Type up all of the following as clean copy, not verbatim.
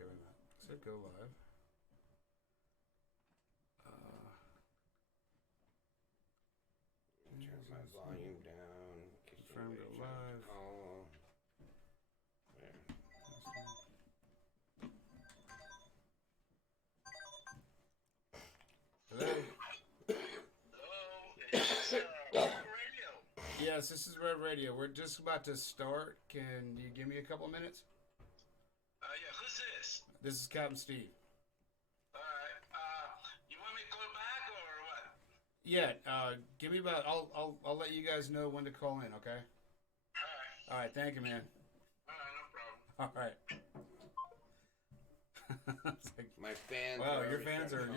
Okay, wait a minute. Said go live. Turn my volume down. Confirm go live. Hello? Radio. Yes, this is Red Radio. We're just about to start. Can you give me a couple of minutes? Yeah, who's this? This is Captain Steve. Alright, you want me to call back or what? Yeah, give me about. I'll let you guys know when to call in. Okay. Alright. All right. Thank you, man. Alright, no problem. All right. It's like, My fans. wow, your fans are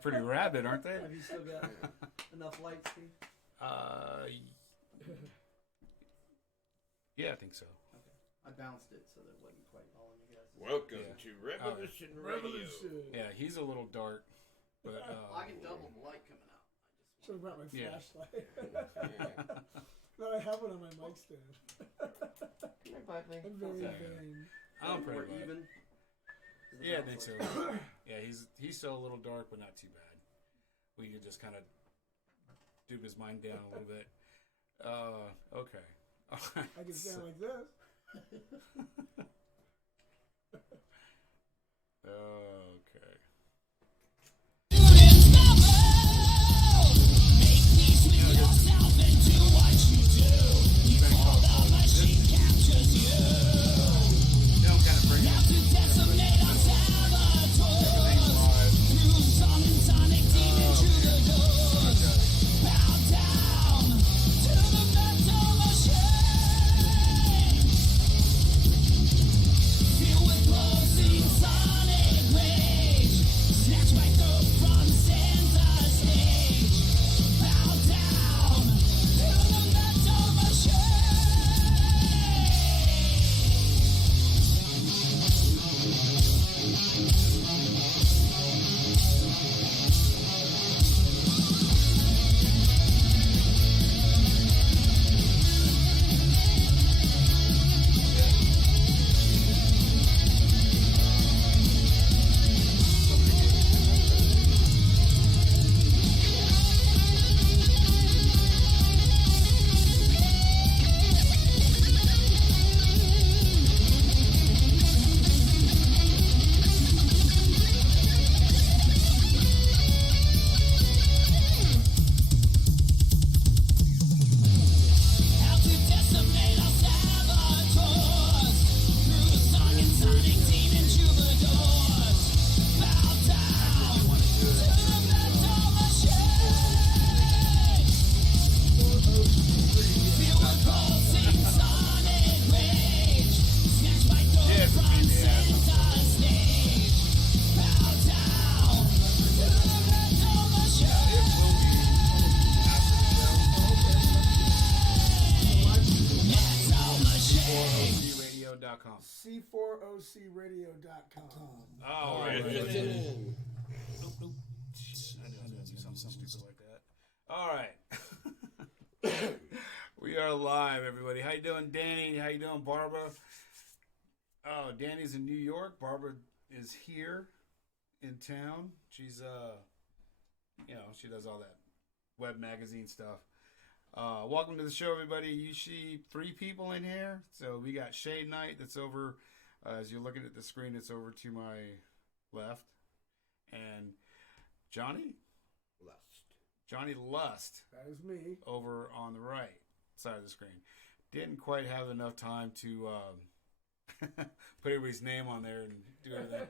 pretty rabid, aren't they? Have you still got enough light, Steve? Yeah, I think so. Okay. I bounced it so that it wasn't quite all in you guys. Welcome Yeah. to Revolution Radio. Yeah, he's a little dark, but I can double the light coming out. Should have brought my Yeah. flashlight. Yeah. No, I have one on my mic stand. Hey, Buckley. I'm very Yeah. vain. I'm pretty We're bad. even. Yeah, I think so. Yeah, he's still a little dark, but not too bad. We could just kind of dupe his mind down a little bit. Okay. I can stand like this. Okay. C4OCradio.com. Oh, right. I knew I was gonna do something stupid like that. All right. We are live, everybody. How you doing, Danny? How you doing, Barbara? Oh, Danny's in New York. Barbara is here in town. She's she does all that web magazine stuff. Welcome to the show, everybody. You see 3 people in here. So we got Shade Knight that's over, as you're looking at the screen, it's over to my left. And Jonny Lust That is me. over on the right side of the screen. Didn't quite have enough time to put everybody's name on there and do everything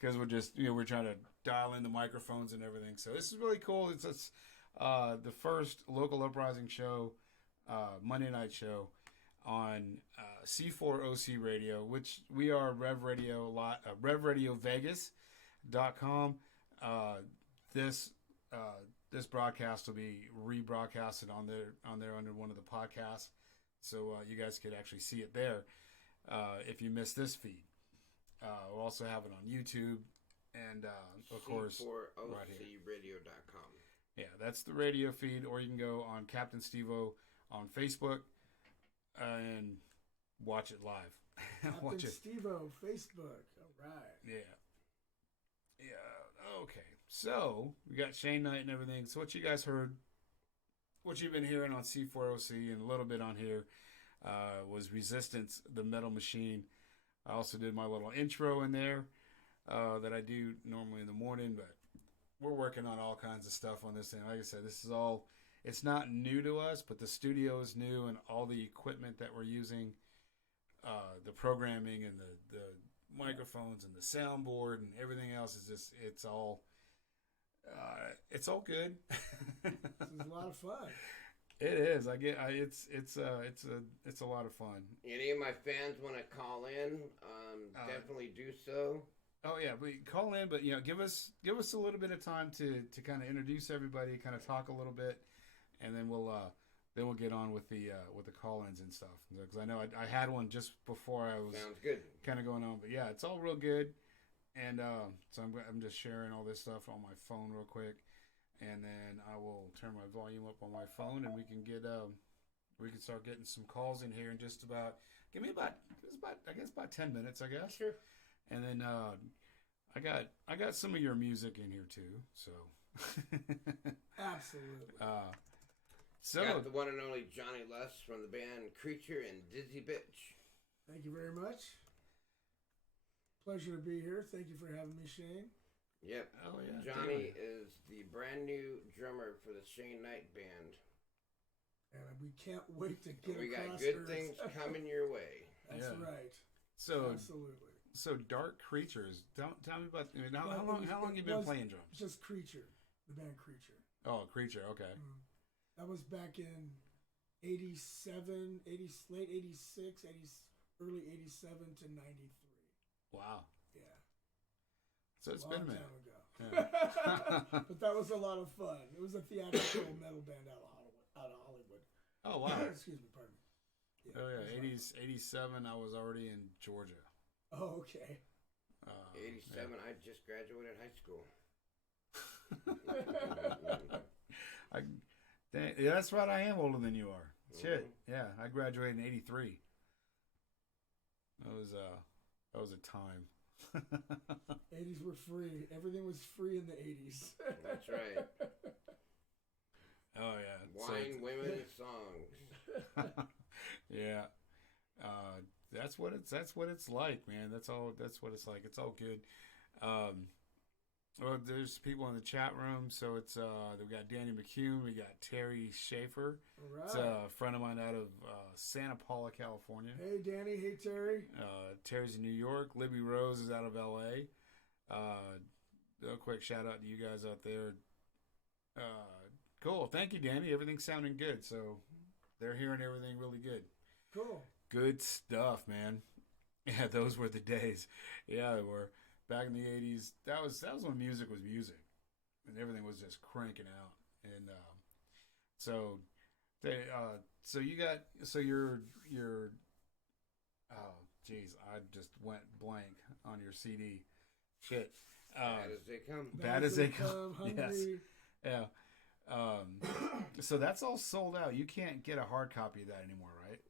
because we're just we're trying to dial in the microphones and everything. So this is really cool. It's the first local uprising show, Monday night show on C4OC Radio, which we are RevRadioVegas.com. This broadcast will be rebroadcasted on there under one of the podcasts, so you guys could actually see it there if you missed this feed. We'll also have it on YouTube and of course right here. C4OCradio.com. Yeah, that's the radio feed, or you can go on Captain Steve-O on Facebook and watch it live. Captain Watch it. Steve-O, Facebook. All right. Yeah. Okay. So we got Shane Knight and everything. So what you guys heard, what you've been hearing on C4OC and a little bit on here, was Resistance, the Metal Machine. I also did my little intro in there that I do normally in the morning, but we're working on all kinds of stuff on this thing. Like I said, this is all, it's not new to us, but the studio is new and all the equipment that we're using, the programming and the microphones and the soundboard and everything else is just, it's all good. This is a lot of fun. It is. It's a lot of fun. Any of my fans want to call in, definitely do so. Oh yeah, we call in, but give us a little bit of time to kind of introduce everybody, kind of talk a little bit, and then we'll get on with the call-ins and stuff. Because I know I had one just before I was Sounds good. kind of going on, but yeah, it's all real good. And so I'm just sharing all this stuff on my phone real quick, and then I will turn my volume up on my phone, and we can start getting some calls in here in just about. Give me about 10 minutes, I guess. Sure. And then I got some of your music in here too. So Absolutely. Got the one and only Jonny from the band Creature and Dizzy Bitch. Thank you very much. Pleasure to be here. Thank you for having me, Shane. Yep. Oh yeah. Johnny is the brand new drummer for the Shane Knight band. And we can't wait to get We got across good Earth. things coming your way. That's Yeah. right. So Absolutely. So Dark Creatures. Tell me about. How Well, long you it been was playing drums? Just Creature, the band Creature. Oh, Creature. Okay. That was back in 87, late 86, early 87 to 93. Wow. Yeah. So it's a been a long minute. time ago. Yeah. But that was a lot of fun. It was a theatrical metal band out of Hollywood. Oh wow. Excuse me, pardon me. Oh it yeah. was 80s, 87. I was already in Georgia. Oh, okay. 87, I just graduated high school. Yeah, that's right. I am older than you are. Shit. Yeah, I graduated in 83. That was a time. 80s were free. Everything was free in the 80s. That's right. Oh yeah. Wine, women, and songs. Yeah. That's what it's like, man. That's what it's like. It's all good. Well, there's people in the chat room, so it's we got Danny McCune, we got Terry Schaefer. All right. It's a friend of mine out of Santa Paula, California. Hey, Danny. Hey, Terry. Terry's in New York. Libby Rose is out of LA. A quick shout out to you guys out there. Cool. Thank you, Danny. Everything's sounding good. So they're hearing everything really good. Cool. Good stuff, man. Yeah, those were the days. Yeah, they were. Back in the 80s, that was when music was music. And everything was just cranking out. And so you're oh geez, I just went blank on your CD. Shit. Bad as they come. Bad as they come. Hungry. Yes. Yeah. So that's all sold out. You can't get a hard copy of that anymore, right?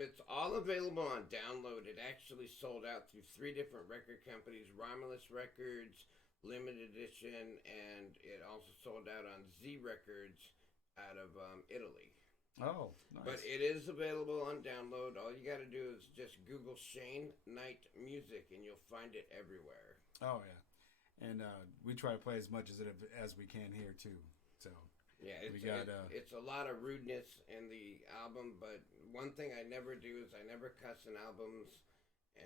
It's all available on download. It actually sold out through 3 different record companies: Romulus Records, Limited Edition, and it also sold out on Z Records out of Italy. Oh, nice. But it is available on download. All you got to do is just Google Shane Knight Music, and you'll find it everywhere. Oh yeah, and we try to play as much as we can here too. So yeah, it's a lot of rudeness in the album, but one thing I never do is I never cuss in albums,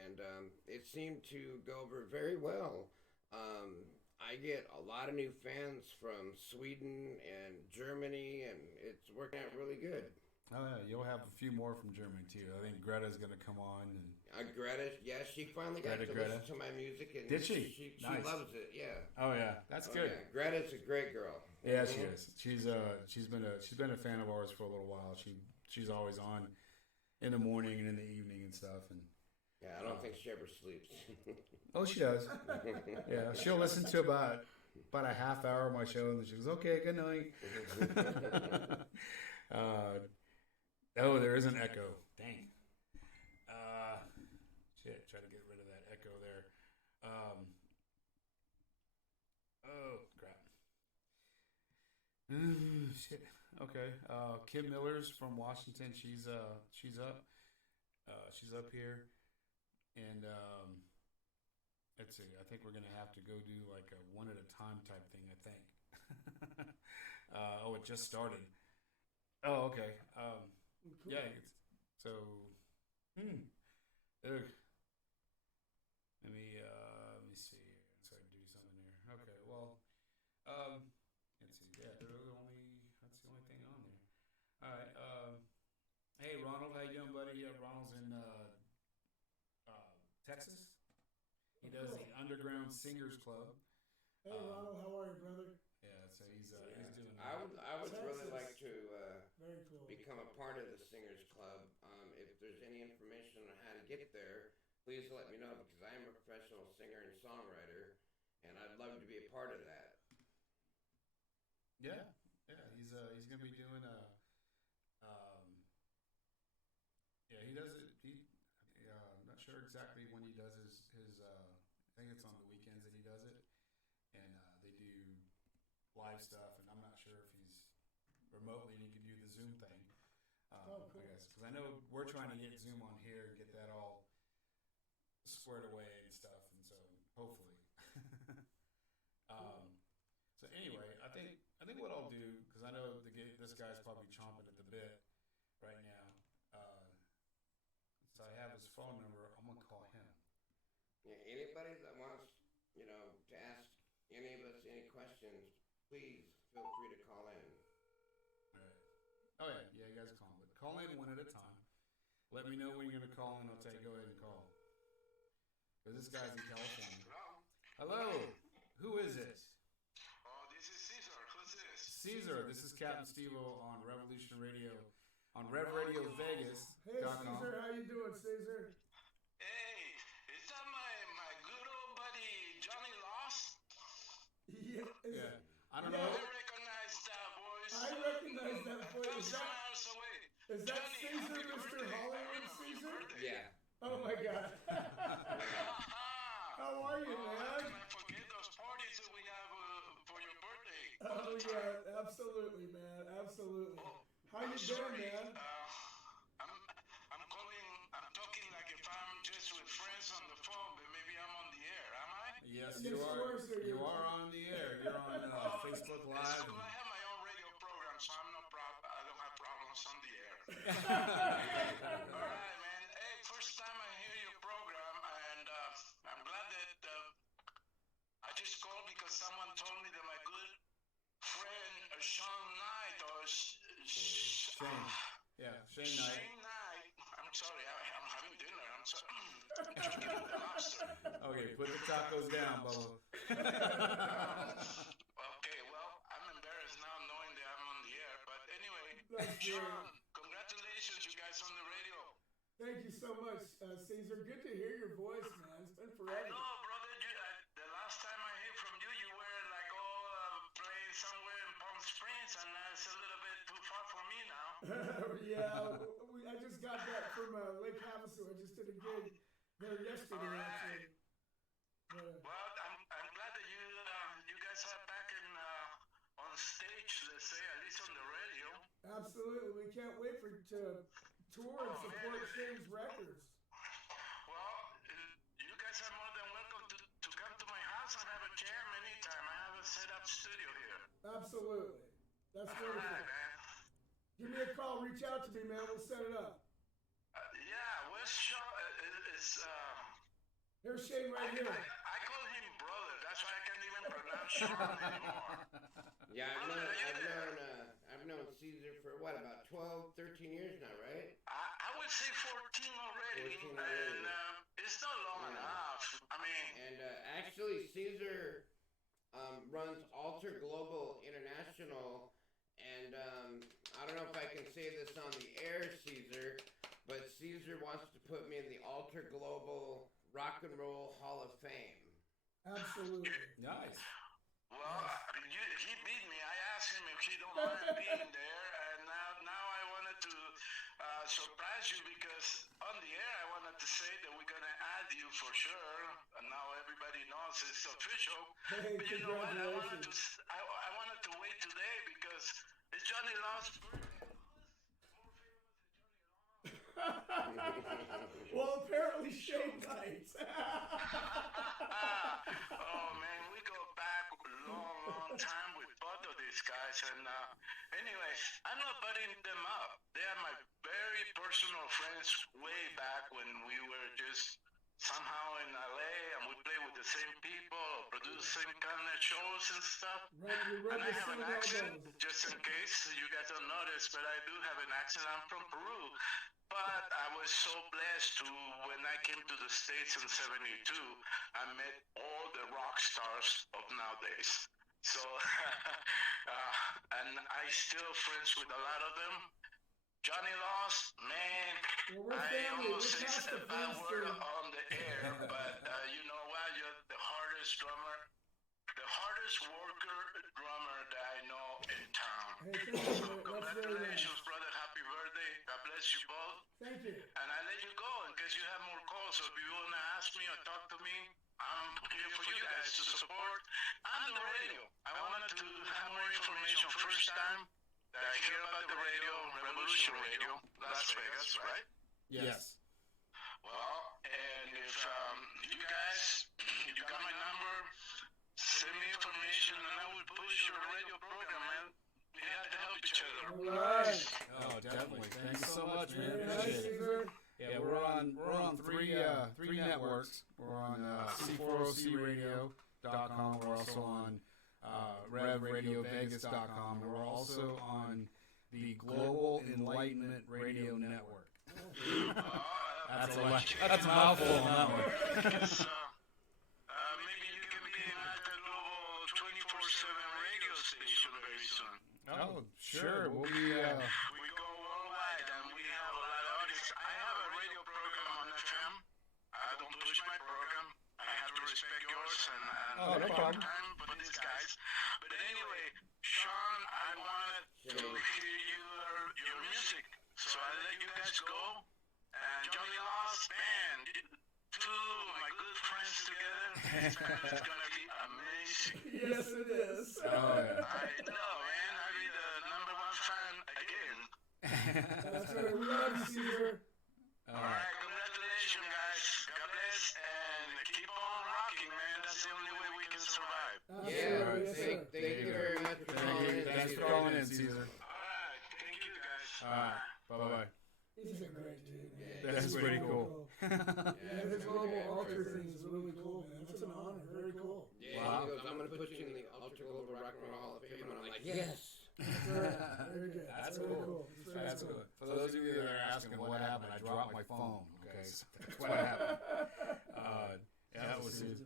and it seemed to go over very well. I get a lot of new fans from Sweden and Germany, and it's working out really good. Oh yeah, you'll have a few more from Germany too. I think Greta's gonna come on. And Greta, yeah, she finally got to Greta. listen to my music, and Did she? She Nice. loves it. Yeah. oh yeah, that's good. Yeah. Greta's a great girl. Yeah, she is. She's been a fan of ours for a little while. She's always on in the morning and in the evening and stuff. And Yeah, I don't think she ever sleeps. oh, she does. Yeah, she'll listen to about a half hour of my show, and she goes, "Okay, good night." Oh, there is an echo. Dang. get rid of that echo there. Oh crap. Shit. Okay. Kim Miller's from Washington. She's up. She's up here, and let's see. I think we're gonna have to go do like a one at a time type thing. I think. It just started. Oh, okay. Cool. Yeah. So. Ugh. Let me see here. So I can do something here. Okay. Well. Let's see. Yeah. That's the only thing on there. All right. Hey, Ronald. How you doing, buddy? Yeah, Ronald's in Texas. He does the Underground Singers Club. Hey, Ronald, how are you, brother? Yeah, so he's doing. I would really like to Very cool. become a part of the Singers Club. If there's any information on how to get there, please let me know because I am a professional singer and songwriter, and I'd love to be a part of that. Yeah. He's gonna be doing he does it. I'm not sure exactly when he does his. I think it's on the weekends that he does it, and they do live stuff. And I'm not sure if he's remotely and he can do the Zoom thing. Cool. I guess because I know we're trying to get Zoom on here and get that all squared away and stuff, and so hopefully. So anyway, I think what I'll do because I know this guy's probably chomping at the bit right now. So I have his phone number. I'm gonna call him. Yeah, anybody that wants, to ask any of us any questions, please feel free to call in. All right. Oh yeah, you guys call him, but call in one at a time. Let me know when you're gonna call, and I'll tell you go ahead and call. Because this guy's in California. Hello. Who is it? Oh, this is Caesar. Who's this? Caesar. This is Captain Steve-O on Revolution Radio, on Rev Radio Vegas. Hey, Caesar, how you doing, Caesar? Hey, is that my good old buddy Jonny Lost? Yeah. I don't I know. recognize that voice. I recognize that voice. Some miles away. Is that Johnny, Caesar, happy Mr. birthday. I Hollywood remember your Caesar? birthday. Yeah. Oh my God. How are you, How man? can I forget those parties that we have for your birthday? Oh yeah, absolutely, man, absolutely. How you doing, man? I'm calling. I'm talking like if I'm just with friends on the phone, but maybe I'm on the air. Am I? Yes, Yes, you you are. are, sir. You are on the air. You're on Facebook It's Live. cool. I have my own radio program, so I don't have problems on the air. All right, man. Hey, first time I hear your program, and I'm glad that I just called because someone told me that my good friend Sean Knight Shane. Yeah, Shane Knight. Shane Knight. I'm sorry, I'm having dinner. I'm sorry. I'm drinking the lobster. Okay, put the tacos down, Bubba. Okay, well, I'm embarrassed now knowing that I'm on the air, but anyway, That's Sean, good. congratulations, you guys on the radio. Thank you so much, Caesar. Good to hear your voice, man. It's been I forever. know, brother. The last time I heard from you, you were like playing somewhere in Palm Springs, and it's a little bit too far for me now. Yeah, I just got back from Lake Havasu. I just did a gig there yesterday, All right. actually. Well, I'm glad that you guys are back on stage, let's say, at least on the radio. Absolutely. We can't wait to tour and support Shane's records. Well, you guys are more than welcome to come to my house and have a jam anytime. I have a set-up studio here. Absolutely. That's All wonderful. right, man. Give me a call. Reach out to me, man. We'll set it up. Yeah, where's Sean? Here's Shane right here. I call him brother. That's why I can't even pronounce Sean anymore. Yeah, Brother, are you there? I've known Caesar for what, about 12, 13 years now, right? I would say 14 already, 14 already. and it's not long enough. I mean, And actually, Caesar runs Alter Global International, and I don't know if I can say this on the air, Caesar, but Caesar wants to put me in the Alter Global Rock and Roll Hall of Fame. Absolutely. Nice. well, he beat me. I asked him if he don't mind being there, and now I wanted to surprise you because on the air I wanted to say that we're gonna add you for sure, and now everybody knows it's official. Hey, But you know what? congratulations. I wanted to wait today because it's Johnny Law's birthday. Well, apparently shave nights. Oh man, we go back a long time with both of these guys, and anyway, I'm not butting them up. They are my very personal friends way back when we were just somehow in LA and we play with the same people, produce the same kind of shows and stuff. And I have an accent, just in case you guys don't notice, but I do have an accent. I'm from Peru. But I was so blessed to, when I came to the States in '72, I met all the rock stars of nowadays. So, and I still friends with a lot of them. Johnny Lost, man, Well, we're I family. almost We're say past the a bad friends word thing. on the air, but you know what? You're the hardest drummer, the hardest drummer that I know in town. Hey, thank you. So That's very nice. congratulations, brother. Happy birthday. God bless you both. Thank you. And I let you go in case you have more calls. So if you want to ask me or talk to me, I'm here for you guys to support on the radio. I wanted to have more information first time that I hear about the radio, Revolution Radio, Las Vegas, right? Yes. Well, and if you guys, you got my number, send me information and I will push your radio program, man. We have to help each other. All right. Oh, definitely. Thank you so much, man. Very nice, Appreciate it. Caesar. Yeah, we're on three networks. We're on C4OCradio.com. We're also on RevRadioVegas.com. And we're also on the Global Enlightenment Radio Network. That's a mouthful on that one. Maybe you can be at the global 24/7 radio station very soon. Oh, sure. We'll be. We go worldwide and we have a lot of audience. I have a radio program on FM. I don't push my program. I have to respect yours and Oh, no problem. time for these guys. But anyway, Sean, I wanted to hear your music, so I let you guys go. And Johnny Lost Band, two of my good friends together. This band is gonna be amazing. Yes, it is. Oh, yeah. I know, man. I'll be the number one fan again. That's right. We love you, Caesar. All right, congratulations, guys. God bless, and keep on rocking, man. That's the only way we can survive. Absolutely. Yes, sir. Thank you very much for calling in. Thanks for calling in, Caesar. All right, thank you, guys. All right. Bye-bye. He's a great dude, man. That's pretty cool. Yeah, his global altar thing is really cool, man. That's an honor. Very cool. Yeah, Wow. he goes, I'm going to put you in the Ultra Global Rock and Roll Hall of Fame. And I'm like, yes. That's right. Very good. That's Very cool. It's very That's cool. good. For those of you that are asking what happened, I dropped my phone. Okay, so that's what happened. Yeah, that was it.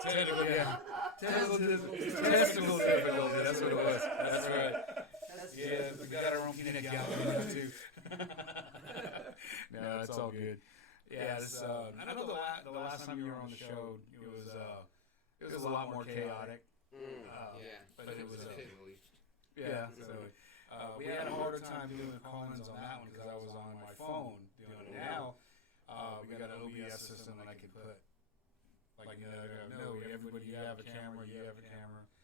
Technical, yeah. Technical difficulty. That's what it was. That's right. Yeah, we got our own peanut gallery now too. No, it's all good. Yeah, it's, I know the last time you were on the show, it was a lot more chaotic. Yeah, but it was to say the least. Yeah, so we had a harder time doing the call-ins on that one because I was on my phone doing it. Now we got an OBS system that I can put, like, everybody, you have a camera,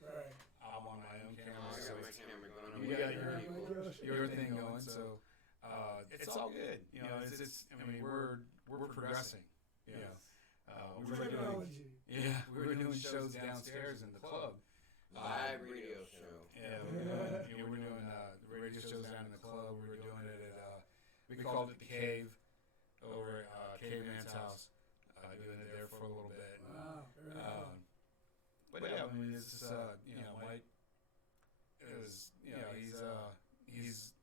Right. I'm on my own camera, I so got my camera going. you got your thing going, so it's all good. You know, it's I mean, we're progressing. You know, we were doing we were doing shows downstairs in the club. Live radio show. Yeah, we're doing the radio shows down in the club. We were doing it at we called it the Cave over at Caveman's house. Doing it there for a little bit. Wow. Very cool. But yeah, I mean, it's Mike is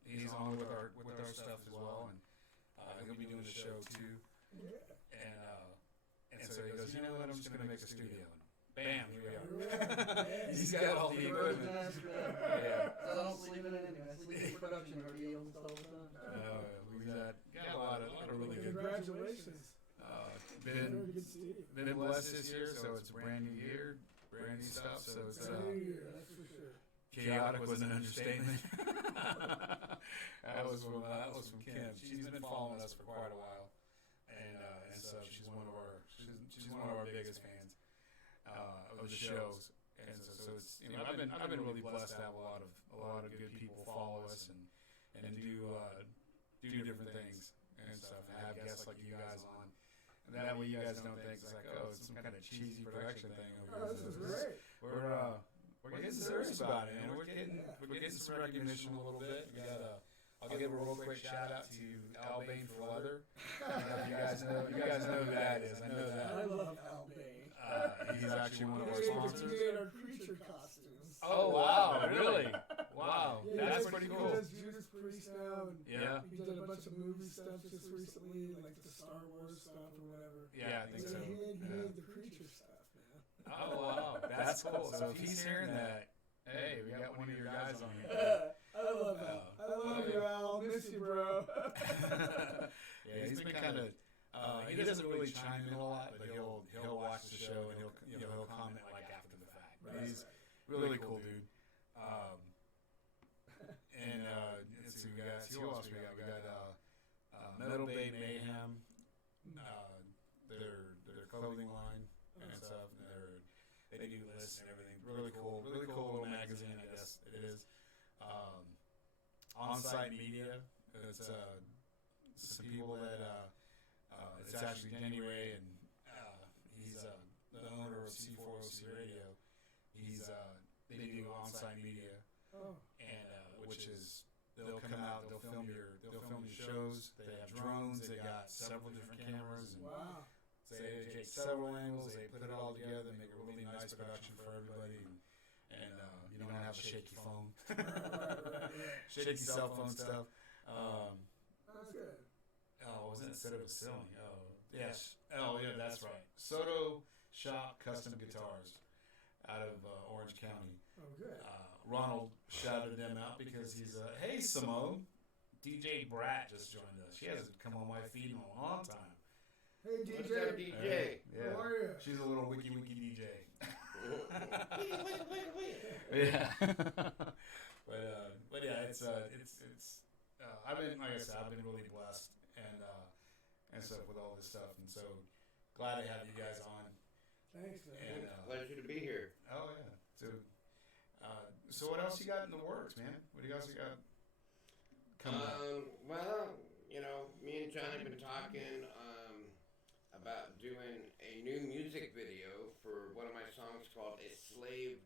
he's on with our stuff as well, and he'll be doing the show too. And so he goes, you know what? I'm just gonna make a studio. And bam, here we are. He's got all the equipment. Yeah. I don't sleep in it anyway. I sleep in production or deals all the time. We got a lot of really good. Congratulations. Very good studio. Been blessed this year, so it's a brand new year, brand new stuff. So it's Brand new year, that's for sure. Chaotic was an understatement. that was from Kim. She's been following us for quite a while, and so she's one of our biggest fans of the shows. And so it's I've been really blessed to have a lot of good people follow us and do different things and stuff, and have guests like you guys on. And that way you guys don't think it's like, oh, it's some kind of cheesy production thing over here. This is great. We're getting serious about it, and we're getting some recognition a little bit. We got I'll give a real quick shout out to Al Bain for Leather. You guys know who that is. I know that. I love Al Bain. He's actually one of our sponsors. He made our creature costumes. Oh wow! Really? Wow, Yeah, that's pretty cool. He does Judas Priest now. And Yeah. He did a bunch of movie stuff just recently, like the Star Wars stuff or whatever. Yeah, I think so. He made the creature stuff, man. Oh wow, that's cool. So if he's hearing that, hey, we got one of your guys on here. I love Al. I love you, Al. Miss you, bro. Yeah, he's been kind of. He doesn't really chime in a lot, but he'll watch the show and he'll comment like after the fact. But he's really cool dude. And let's see, who else we got? We got Metal Bay Mayhem, their clothing line and stuff. They do lists and everything. Really cool little magazine, I guess it is. On-site media. It's some people that it's actually Denny Ray, and he's the owner of C4OC Radio. They do on-site media, and which is they'll come out, they'll film your shows. They have drones. They got several different cameras. And Wow. so they take several angles. They put it all together, make a really nice production for everybody, and you don't have a shaky phone, shaky cell phone stuff. That's good. Oh, wasn't it said it was silly? Oh, yes. Oh, yeah, that's right. Soto Shop Custom Guitars out of Orange County. Oh, good. Ronald shouted them out because he's hey, Simone, DJ Brat just joined us. She hasn't come on my feed in a long time. What's Hey, DJ. up, DJ? Yeah. How are you? She's a little wiki DJ. Wait. Yeah. but yeah, it's I've been, like I said, I've been really blessed and stuff with all this stuff, and so glad to have you guys on. Thanks, man. And Pleasure to be here. oh yeah, so what else you got in the works, man? What do you guys got coming up? Well, me and Jonny have been talking about doing a new music video for one of my songs called "A Slave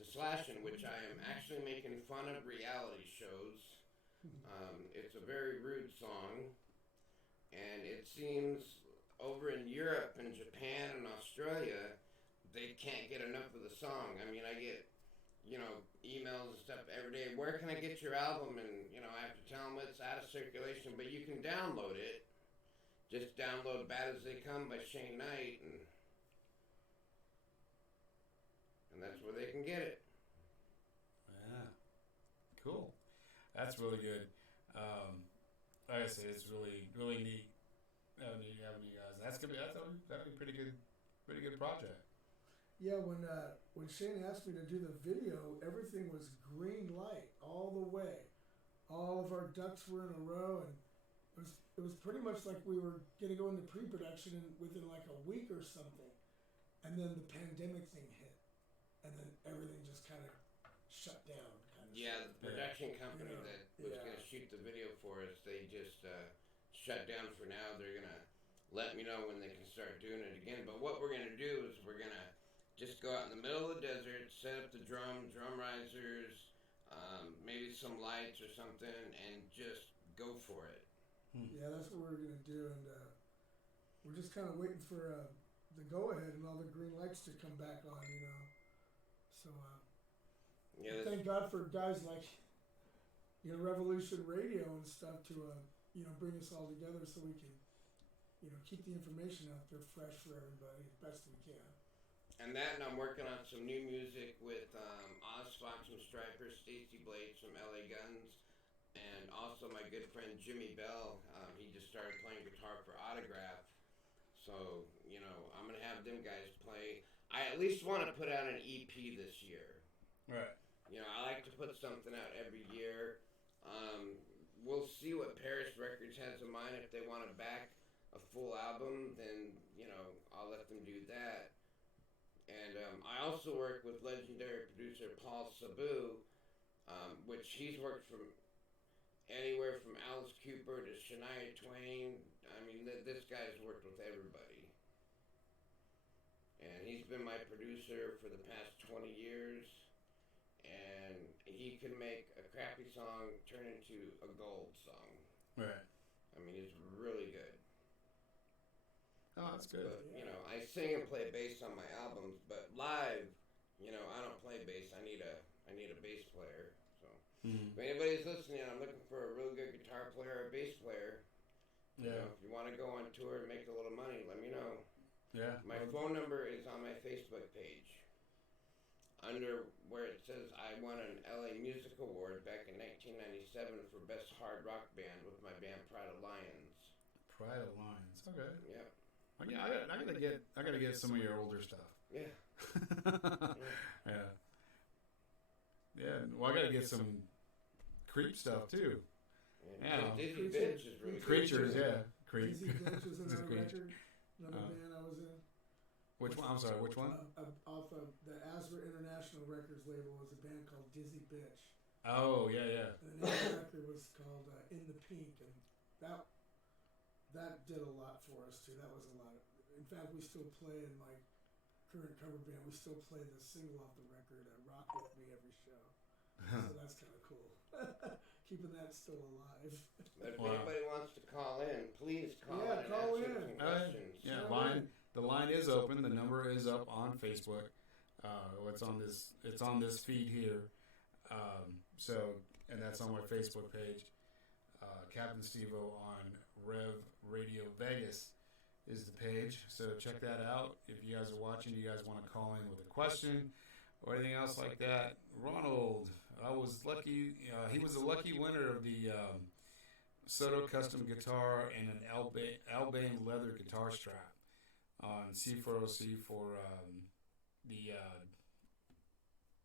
to Slashing," which I am actually making fun of reality shows. It's a very rude song, and it seems over in Europe and Japan and Australia, they can't get enough of the song. I mean, I get, emails and stuff every day. Where can I get your album? And, I have to tell them it's out of circulation, but you can download it. Just download Bad As They Come by Shane Knight, and that's where they can get it. Yeah, cool. That's really good. Like I said, it's really neat having you guys. That'd be a pretty good project. Yeah, when Shane asked me to do the video, everything was green light all the way. All of our ducks were in a row, and it was pretty much like we were going to go into pre-production within like a week or something. And then the pandemic thing hit, and then everything just kind of shut down. Yeah, the production company that was going to shoot the video for us, they just shut down for now. They're going to let me know when they can start doing it again. But what we're going to do is we're going to just go out in the middle of the desert, set up the drum risers, maybe some lights or something, and just go for it. Yeah, that's what we're going to do. And we're just kind of waiting for the go-ahead and all the green lights to come back on, So... Yeah, thank God for guys like, Revolution Radio and stuff to, bring us all together so we can, keep the information out there fresh for everybody as best we can. And I'm working on some new music with Oz Fox from Striper, Stacy Blades from LA Guns, and also my good friend Jimmy Bell. He just started playing guitar for Autograph. So, I'm going to have them guys play. I at least want to put out an EP this year. Right. I like to put something out every year. We'll see what Paris Records has in mind. If they want to back a full album, then, I'll let them do that. And I also work with legendary producer Paul Sabu, which he's worked from anywhere from Alice Cooper to Shania Twain. I mean, this guy's worked with everybody. And he's been my producer for the past 20 years. And he can make a crappy song turn into a gold song. Right. I mean, he's really good. Oh, that's good. But, I sing and play bass on my albums, but live, I don't play bass. I need a bass player. So, if anybody's listening, I'm looking for a real good guitar player or bass player. Yeah. If you want to go on tour and make a little money, let me know. Yeah. My phone number is on my Facebook page. Under where it says I won an LA Music Award back in 1997 for Best Hard Rock Band with my band Pride of Lions. Pride of Lions. Okay. Yep. Well, yeah, I gotta get some of your older stuff. Yeah. Yeah. Yeah. Well, I gotta get some creep stuff too. Yeah. Dizzy Bitch is really Creatures, yeah. Creep. Dizzy Bitch was another Creature. record, another band I was in. Which one? I'm sorry, which one? Off of the Asra International Records label was a band called Dizzy Bitch. Oh, yeah. And the name of the record was called In the Pink, and that did a lot for us too. That was a lot. In fact, we still play in my current cover band. We still play the single off the record, "Rock with Me" every show. So that's kind of cool. Keeping that still alive. But if anybody wants to call in, please call in and call answer in. some questions. Yeah, the line is open. The number is up on Facebook. It's on this feed here. And that's on my Facebook page. Captain Steve-O on Rev Radio Vegas is the page. So check that out. If you guys are watching, you guys want to call in with a question or anything else like that. Ronald, I was lucky. He was a lucky winner of the Soto custom guitar and an Albane leather guitar strap on C4OC for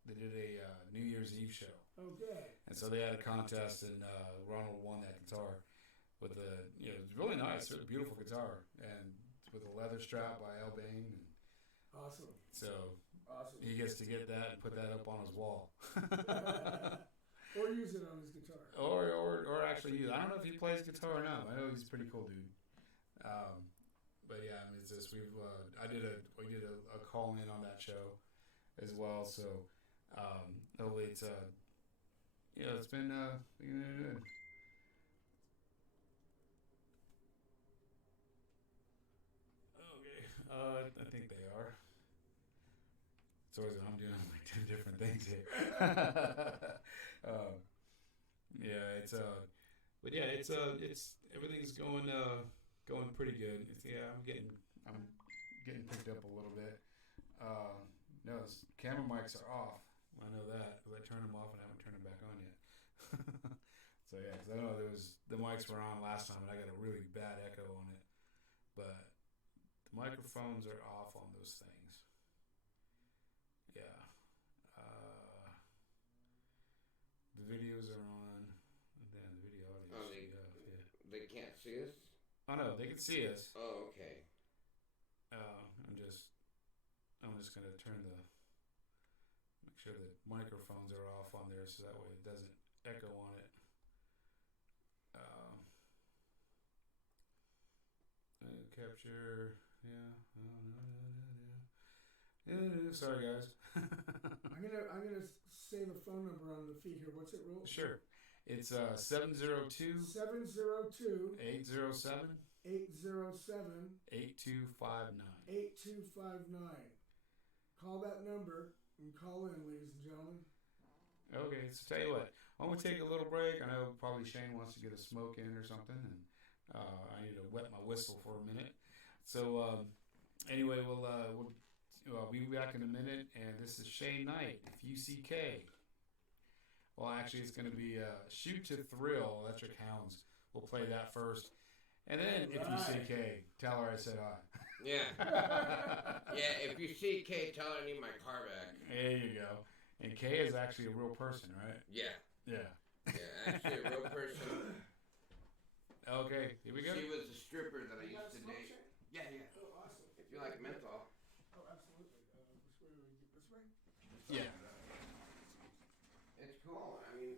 they did a New Year's Eve show. Okay. And so they had a contest, and Ronald won that guitar with it's really nice, it's a beautiful guitar, and with a leather strap by Albane. Awesome. So he gets to get that and put that up on his wall. Or use it on his guitar. Or actually use it. I don't know if he plays guitar or not. I know he's a pretty cool dude. But yeah, I mean, it's just we did a call in on that show as well. So hopefully it's it's been good. Okay, I think they are. It's always I'm doing like 10 different things here. But yeah, it's everything's going pretty good. I'm getting picked up a little bit. No, camera mics are off. I know that because I turned them off and I haven't turned them back on yet. So yeah, because I know the mics were on last time and I got a really bad echo on it, but the microphones are off on those things. Yeah. The videos are on. Then the video audio. They can't see us? Oh no, they can see us. Oh, okay. I'm just gonna make sure the microphones are off on there so that way it doesn't echo on it. Capture, sorry guys. I'm gonna say the phone number on the feed here. What's it, Rule? Sure. It's 702 807 8259. 8259. Call that number and call in, ladies and gentlemen. Okay, so tell you what, I'm gonna take a little break. I know probably Shane wants to get a smoke in or something, and I need to wet my whistle for a minute. So anyway, we'll be back in a minute, and this is Shane Knight, FUCK. Well, actually, it's going to be Shoot to Thrill, Electric Hounds. We'll play that first. And then, if you see Kay, tell her I said hi. Yeah. Yeah, if you see Kay, tell her I need my car back. There you go. And Kay is actually a real person, right? Yeah. Yeah. Yeah, actually a real person. Okay, here we go. She was a stripper that I You got used a to smoke date. check? Yeah, yeah. Oh, awesome. If you like menthol. Oh, absolutely. Which way do we get? This way? Yeah. It's cool. I mean,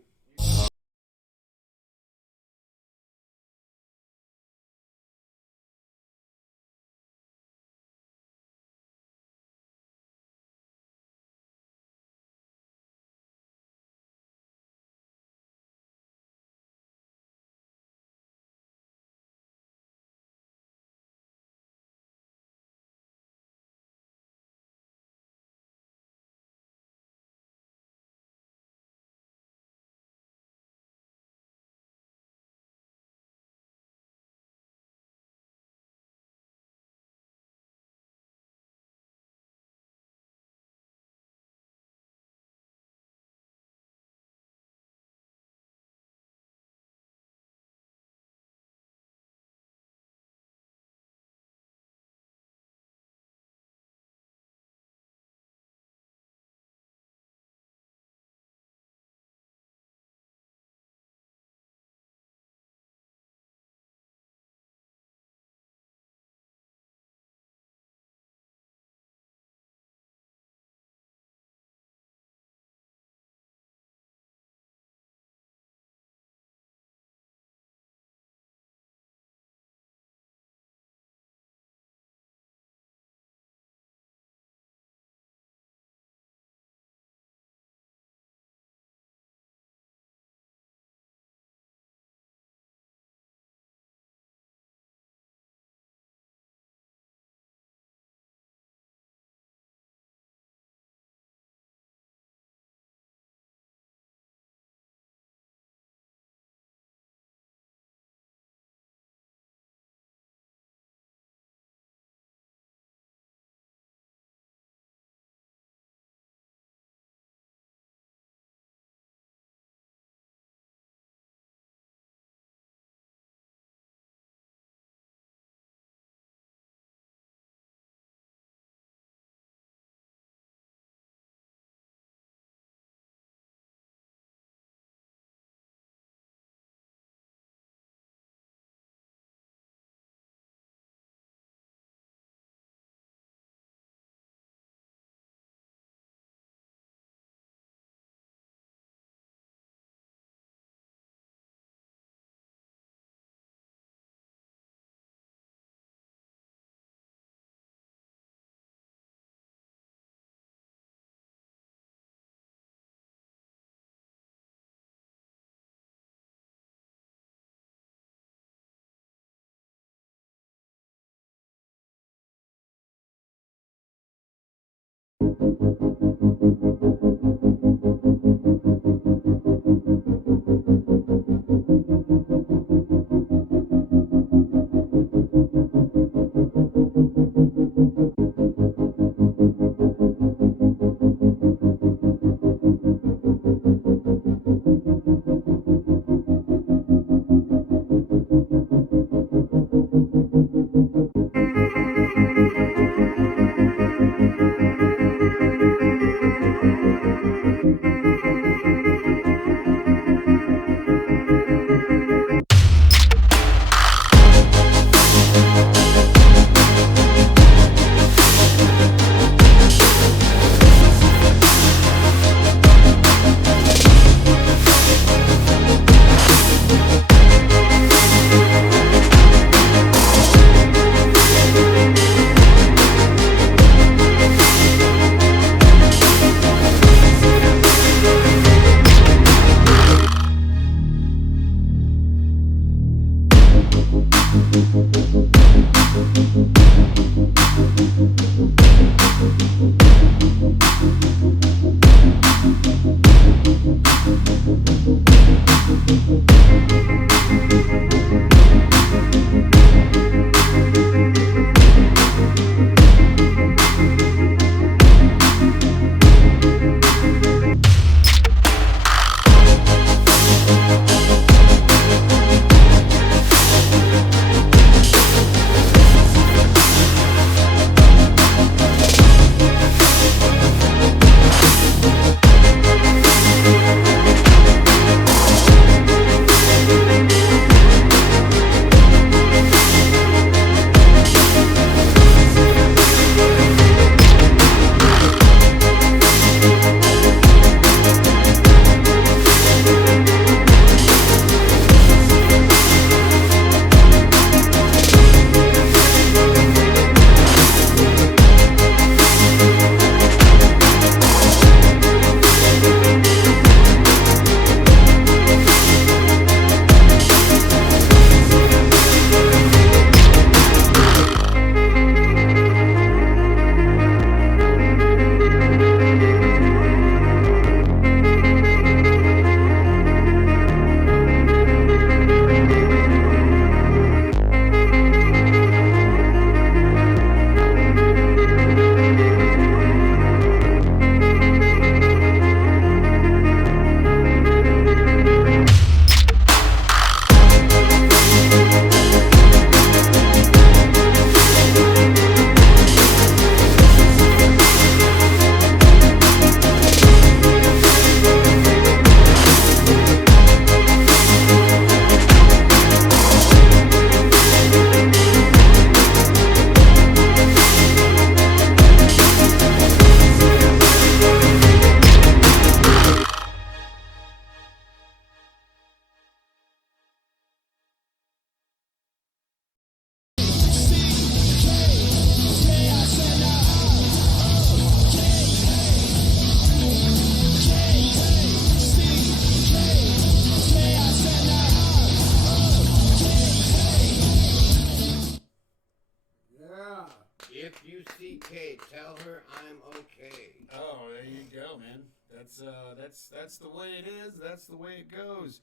her I'm okay. Oh, there you go, man. That's the way it is. That's the way it goes.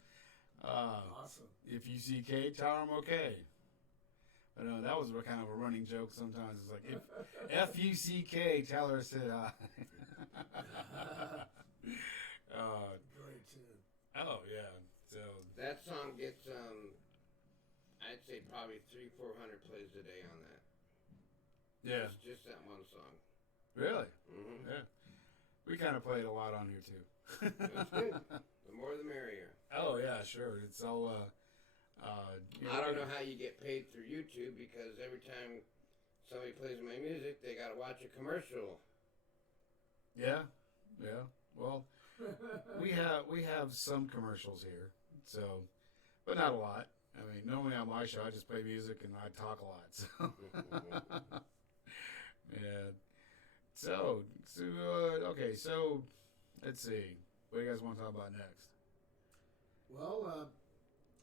Awesome. If you see K, tell her I'm okay. I know that was kind of a running joke sometimes. It's like, if F-U-C-K, tell her I said hi. Great tune. Oh, yeah. So That song gets, I'd say probably 300-400 plays a day on that. yeah. It's just that one song. Really? Mm-hmm. Yeah. We kind of play it a lot on here, too. That's good. The more the merrier. Oh, yeah, sure. It's all, I don't know how you get paid through YouTube because every time somebody plays my music, they got to watch a commercial. Yeah. Yeah. Well, we have some commercials here, so, but not a lot. I mean, normally on my show, I just play music and I talk a lot. So, yeah. So okay. So, let's see. What do you guys want to talk about next? Well,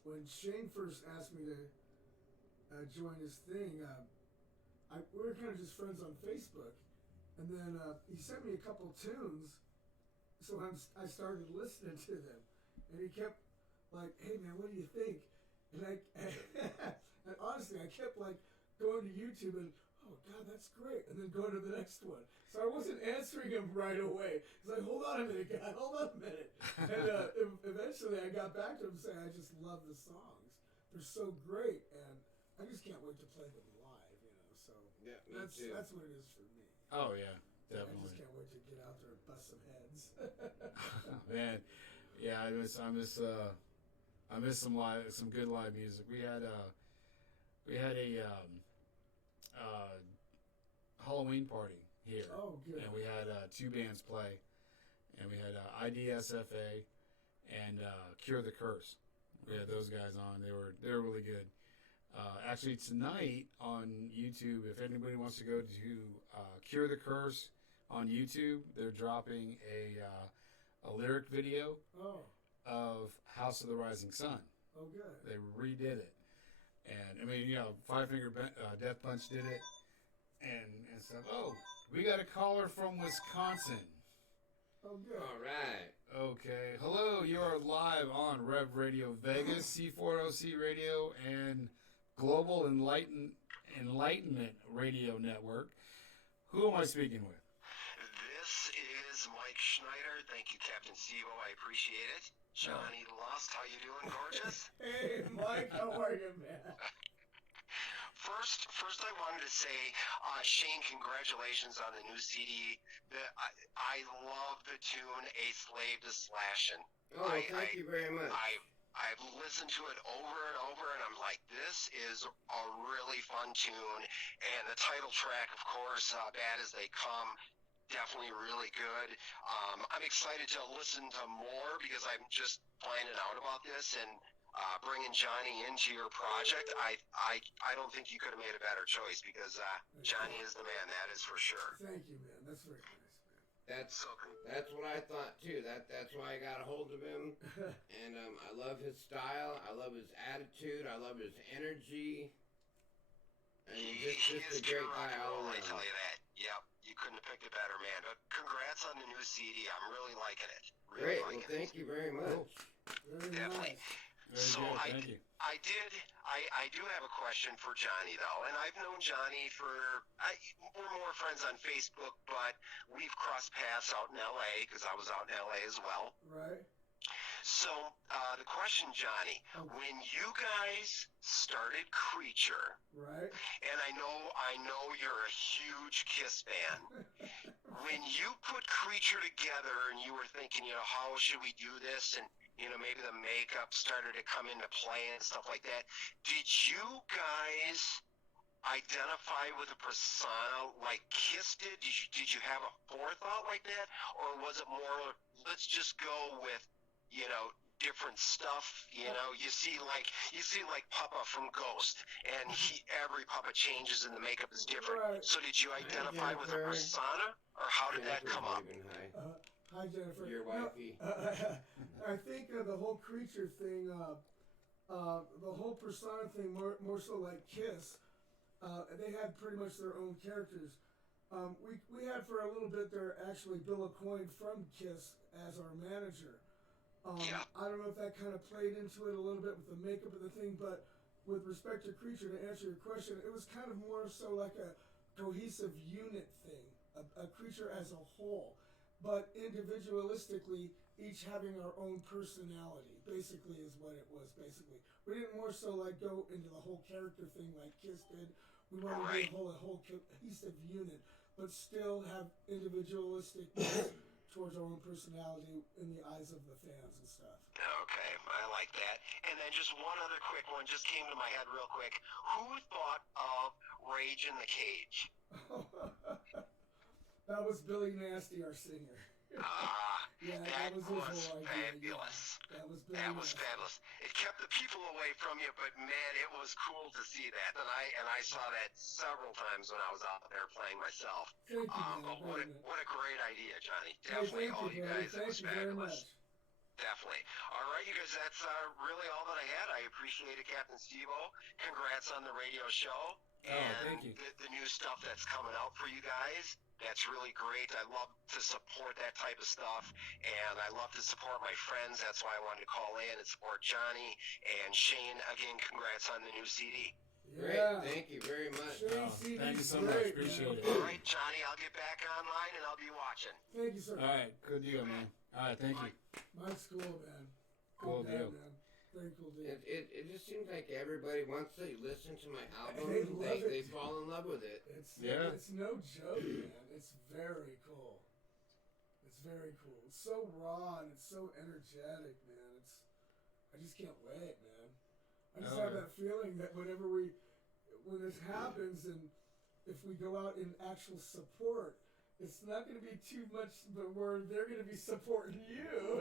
when Shane first asked me to join his thing, we were kind of just friends on Facebook, and then he sent me a couple tunes, so I started listening to them, and he kept like, "Hey man, what do you think?" And and honestly, I kept like going to YouTube and, "Oh God, that's great," and then going to the next one. So I wasn't answering him right away. He's like, "Hold on a minute, guy, hold on a minute." And eventually, I got back to him saying, "I just love the songs. They're so great, and I just can't wait to play them live." So Yeah, that's what it is for me. Oh yeah, I definitely. just can't wait to get out there and bust some heads. Man, yeah, I miss some good live music. We had a Halloween party here, Oh, good. and we had 2 bands play, and we had IDSFA and Cure the Curse. We had those guys on. They were really good. Actually, tonight on YouTube, if anybody wants to go to Cure the Curse on YouTube, they're dropping a lyric video of House of the Rising Sun. Oh, good. They redid it. And, I mean, Five Finger Death Punch did it and stuff. Oh, we got a caller from Wisconsin. Oh, good. All right. Okay. Hello, you are live on Rev Radio Vegas, C4OC Radio, and Global Enlightenment Radio Network. Who am I speaking with? This is Mike Schneider. Thank you, Captain Steve. I appreciate it. Johnny Lust, how you doing, gorgeous? Hey, Mike, how are you, man? First, I wanted to say, Shane, congratulations on the new CD. I love the tune "A Slave to Slashin'." Oh, thank you very much. I've listened to it over and over, and I'm like, this is a really fun tune. And the title track, of course, "Bad as They Come," definitely really good. I'm excited to listen to more because I'm just finding out about this and bringing Johnny into your project. I don't think you could have made a better choice because Johnny is the man, that is for sure. Thank you, man. That's very nice, man. That's what I thought too. That's why I got a hold of him, and I love his style. I love his attitude. I love his energy. And He just is a great pure rock guy and all roll, I around. tell you that. Yep, you couldn't have picked a better man. But congrats on the new CD. I'm really liking it. Really Great. Well, liking thank you very much. Very Definitely. nice. Very So good. I Thank you. I do have a question for Johnny though, and I've known Johnny we're more friends on Facebook, but we've crossed paths out in LA because I was out in LA as well. Right? So the question, Johnny, when you guys started Creature, Right? and I know you're a huge Kiss fan. When you put Creature together and you were thinking, how should we do this, and maybe the makeup started to come into play and stuff like that, did you guys identify with a persona like Kiss did? Did you have a forethought like that, or was it more, let's just go with different stuff? You see like Papa from Ghost, and every puppet changes and the makeup is different. Right. So did you identify with a Jennifer. persona, or how did that come up? Hi, Jennifer. Your No, wifey. I think the whole Creature thing, the whole persona thing, more so like Kiss, they had pretty much their own characters. We had for a little bit there actually Bill Aucoin from Kiss as our manager. Yeah. I don't know if that kind of played into it a little bit with the makeup of the thing, but with respect to Creature, to answer your question, it was kind of more so like a cohesive unit thing, a creature as a whole, but individualistically, each having our own personality, basically is what it was, basically. We didn't more so like go into the whole character thing like Kiss did. We wanted to be a whole cohesive unit, but still have individualistic towards our own personality in the eyes of the fans and stuff. Okay, I like that. And then just one other quick one just came to my head real quick. Who thought of Rage in the Cage? That was Billy Nasty, our singer. Yeah, that was his whole idea. Fabulous. Yeah. That was Billy That was Nasty. fabulous. It kept the people away from you, but man, it was cool to see that. And I saw that several times when I was out there playing myself. Thank you, man. But what a great idea, Johnny. Hey, Definitely, thank all you, you buddy. guys. It Thank was you very fabulous. much. Definitely. All right, you guys, that's really all that I had. I appreciate it, Captain Steve-O. Congrats on the radio show. And thank you. The new stuff that's coming out for you guys. That's really great. I love to support that type of stuff, and I love to support my friends. That's why I wanted to call in and support Johnny and Shane. Again, congrats on the new CD. Great, Yeah. thank you very much. Thank you so Great, much. Appreciate man. it. All right, Johnny, I'll get back online and I'll be watching. Thank you, sir. All right, good deal, man. All right, thank you. Mike's cool, man. Cool Good deal. guy, man. Very cool deal. It just seems like everybody, once they listen to my album, They love it. they fall in love with it. It's Yeah. no joke, man. It's very cool. It's very cool. It's so raw and it's so energetic, man. I just can't wait, man. I just have that feeling that when this happens and if we go out in actual support, it's not going to be too much, but where they're going to be supporting you.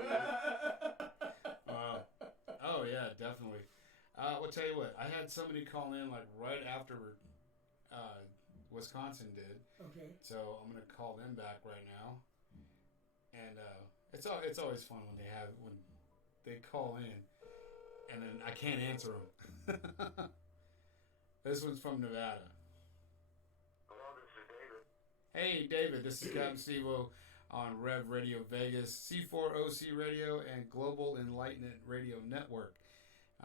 Wow. Oh yeah, definitely. Well, tell you what, I had somebody call in like right after Wisconsin did, Okay. so I'm gonna call them back right now. And it's always fun when they call in, and then I can't answer them. This one's from Nevada. Hello, this is David. Hey David, this is Captain Steve-O on Rev Radio Vegas, C4OC Radio, and Global Enlightenment Radio Network.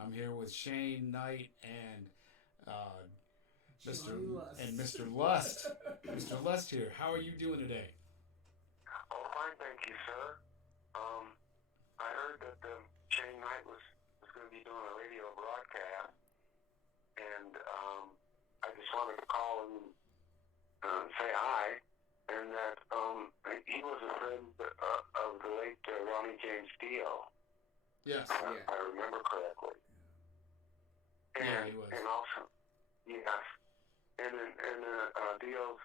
I'm here with Shane Knight and Mr. Lust. Mr. Lust here. How are you doing today? Oh, fine, thank you, sir. I heard that Shane Knight was going to be doing a radio broadcast, and I just wanted to call and say hi, and that he was a friend of the late Ronnie James Dio. Yes. I remember correctly. And, Yeah, he was. And also, yes. And in Dio's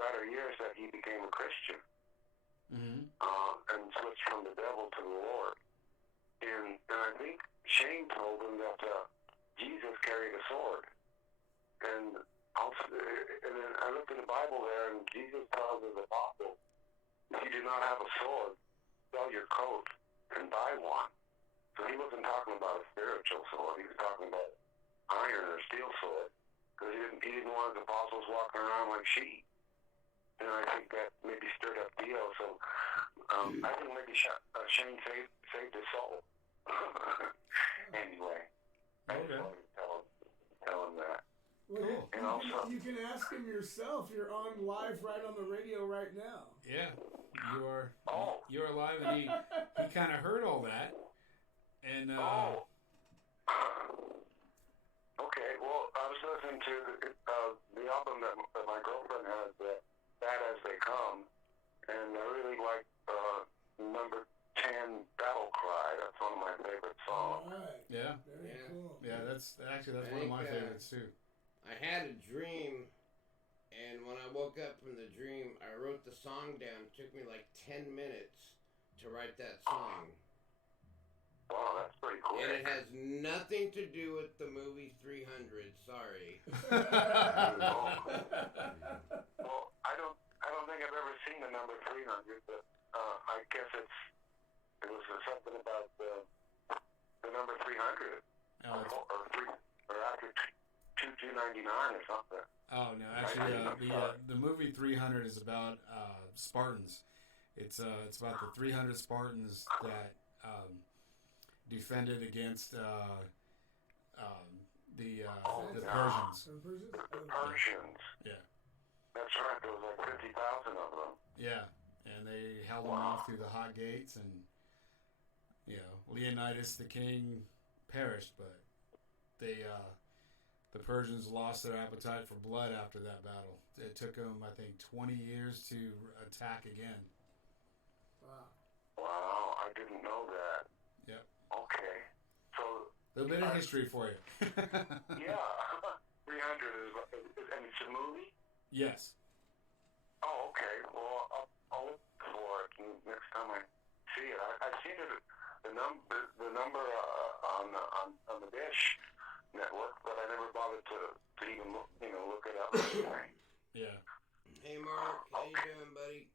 latter years that he became a Christian. Mm-hmm. And switched from the devil to the Lord. And I think Shane told him that Jesus carried a sword. And also, and then I looked in the Bible there, and Jesus tells his apostles, if you do not have a sword, sell your coat and buy one. So he wasn't talking about a spiritual sword. He was talking about iron or steel sword, because he didn't want his apostles walking around like sheep. And I think that maybe stirred up Dio. So I think maybe Shane saved his soul. Anyway, I just wanted to tell him that. Well, And also, you can ask him yourself. You're on live right on the radio right now. Yeah. Oh. You're alive, and he kind of heard all that. And Okay, well, I was listening to the album that my girlfriend has, Bad As They Come, and I really like number 10, Battle Cry. That's one of my favorite songs. All right. yeah, Very cool. yeah, that's one of my favorites too. I had a dream, and when I woke up from the dream, I wrote the song down. It took me like 10 minutes to write that song. Wow, that's pretty cool. And it has nothing to do with the movie 300. Sorry. Well, I don't think I've ever seen the number 300, but I guess it was something about the number 300, or after 299 or something. Oh no, actually, the movie 300 is about Spartans. It's about the 300 Spartans that defended against the Persians. The Persians. Yeah. That's right. There was like 50,000 of them. Yeah, and they held them off through the hot gates, and Leonidas the king perished, but the Persians lost their appetite for blood after that battle. It took them, I think, 20 years to attack again. Wow, I didn't know that. Yep. Okay. So a little bit of history for you. Yeah. 300 and it's a movie? Yes. Oh, okay. Well, I'll look for it next time I see it. I've seen it, the number on the Dish network, but I never bothered to even look it up. Yeah. Hey, Mark, how you doing, buddy?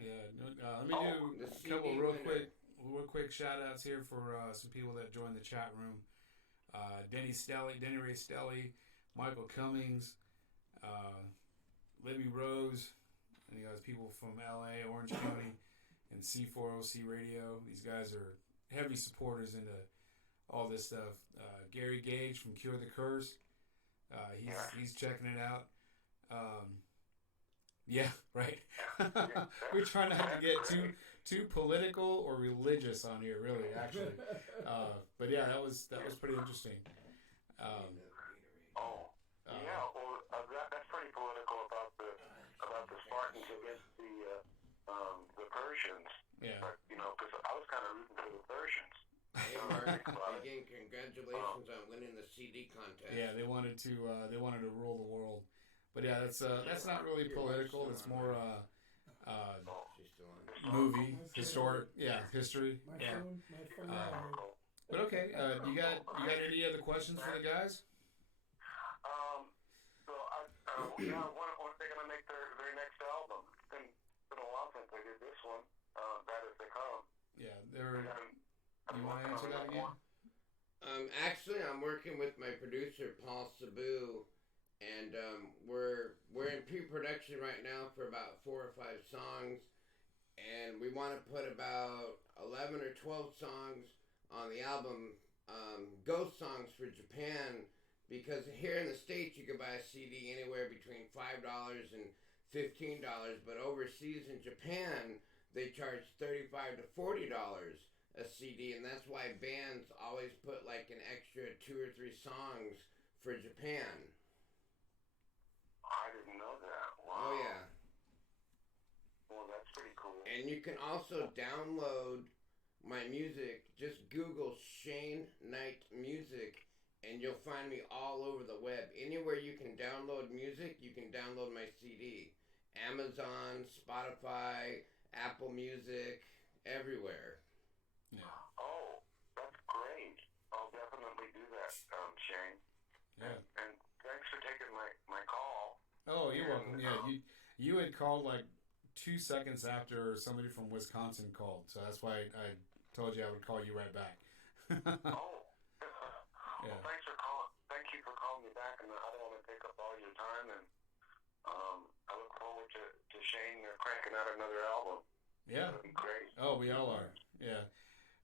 Yeah. Let me do a couple real quick shout outs here for some people that joined the chat room. Denny Ray Stelly, Michael Cummings, Libby Rose, and you guys people from LA, Orange County, and C4OC Radio. These guys are heavy supporters into all this stuff. Gary Gage from Cure the Curse, he's checking it out. Yeah, right. We're trying not to get too political or religious on here, really, actually. But yeah, that was pretty interesting. That's pretty political about the Spartans against the Persians. Yeah. But, because I was kind of rooting for the Persians. Hey, Mark, again, congratulations on winning the CD contest. Yeah, they wanted to rule the world. But yeah, that's not really political. It's more movie, historic, history. Yeah. But okay, you got any other questions for the guys? When they're gonna make their next album? It's been a while since they did this one. That is to come. Yeah, you want to answer that again? Actually, I'm working with my producer Paul Sabu, and we're in pre-production right now for about 4 or 5 songs, and we want to put about 11 or 12 songs on the album, Ghost Songs for Japan. Because here in the States, you can buy a CD anywhere between $5 and $15, but overseas in Japan, they charge $35 to $40 a CD, and that's why bands always put like an extra 2 or 3 songs for Japan. I didn't know that. Wow. Oh, yeah. Well, that's pretty cool. And you can also download my music. Just Google Shane Knight Music, and you'll find me all over the web. Anywhere you can download music, you can download my CD. Amazon, Spotify, Apple Music, everywhere. Yeah. Oh, that's great. I'll definitely do that, Shane. Yeah. And thanks for taking my call. Oh, you're welcome. Yeah, you had called like 2 seconds after somebody from Wisconsin called, so that's why I told you I would call you right back. Oh. Yeah. Well, thank you for calling me back, and I don't want to take up all your time, and I look forward to Shane cranking out another album. Yeah. That'd be great. Oh, we all are. Yeah.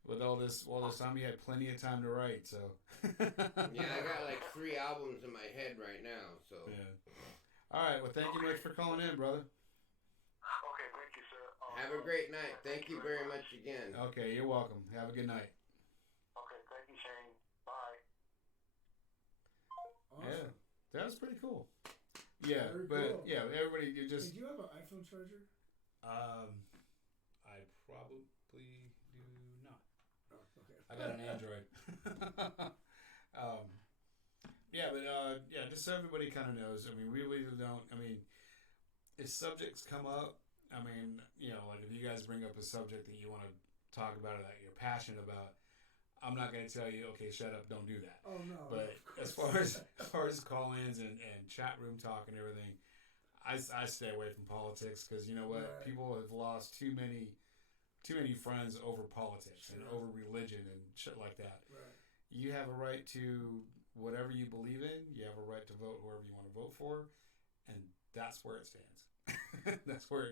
With all this time, you had plenty of time to write, so. Yeah, I got like 3 albums in my head right now, so. Yeah. All right, well, thank you much for calling in, brother. Okay, thank you, sir. Have a great night. Thank you very much again. Okay, you're welcome. Have a good night. Okay, thank you, Shane. Bye. Awesome. Yeah, that was pretty cool. Yeah, Very but cool. yeah, everybody, you just. Did you have an iPhone charger? I probably do not. Oh, okay. I got an Android. Yeah, but just so everybody kind of knows. I mean, we really don't. I mean, if subjects come up, I mean, like if you guys bring up a subject that you want to talk about or that you're passionate about, I'm not going to tell you, okay, shut up, don't do that. Oh no. But as far as call-ins and chat room talk and everything, I stay away from politics because you know what, Right. people have lost too many friends over politics and over religion and shit like that. Right. You have a right to whatever you believe in. You have a right to vote whoever you want to vote for, that's where it stands. that's where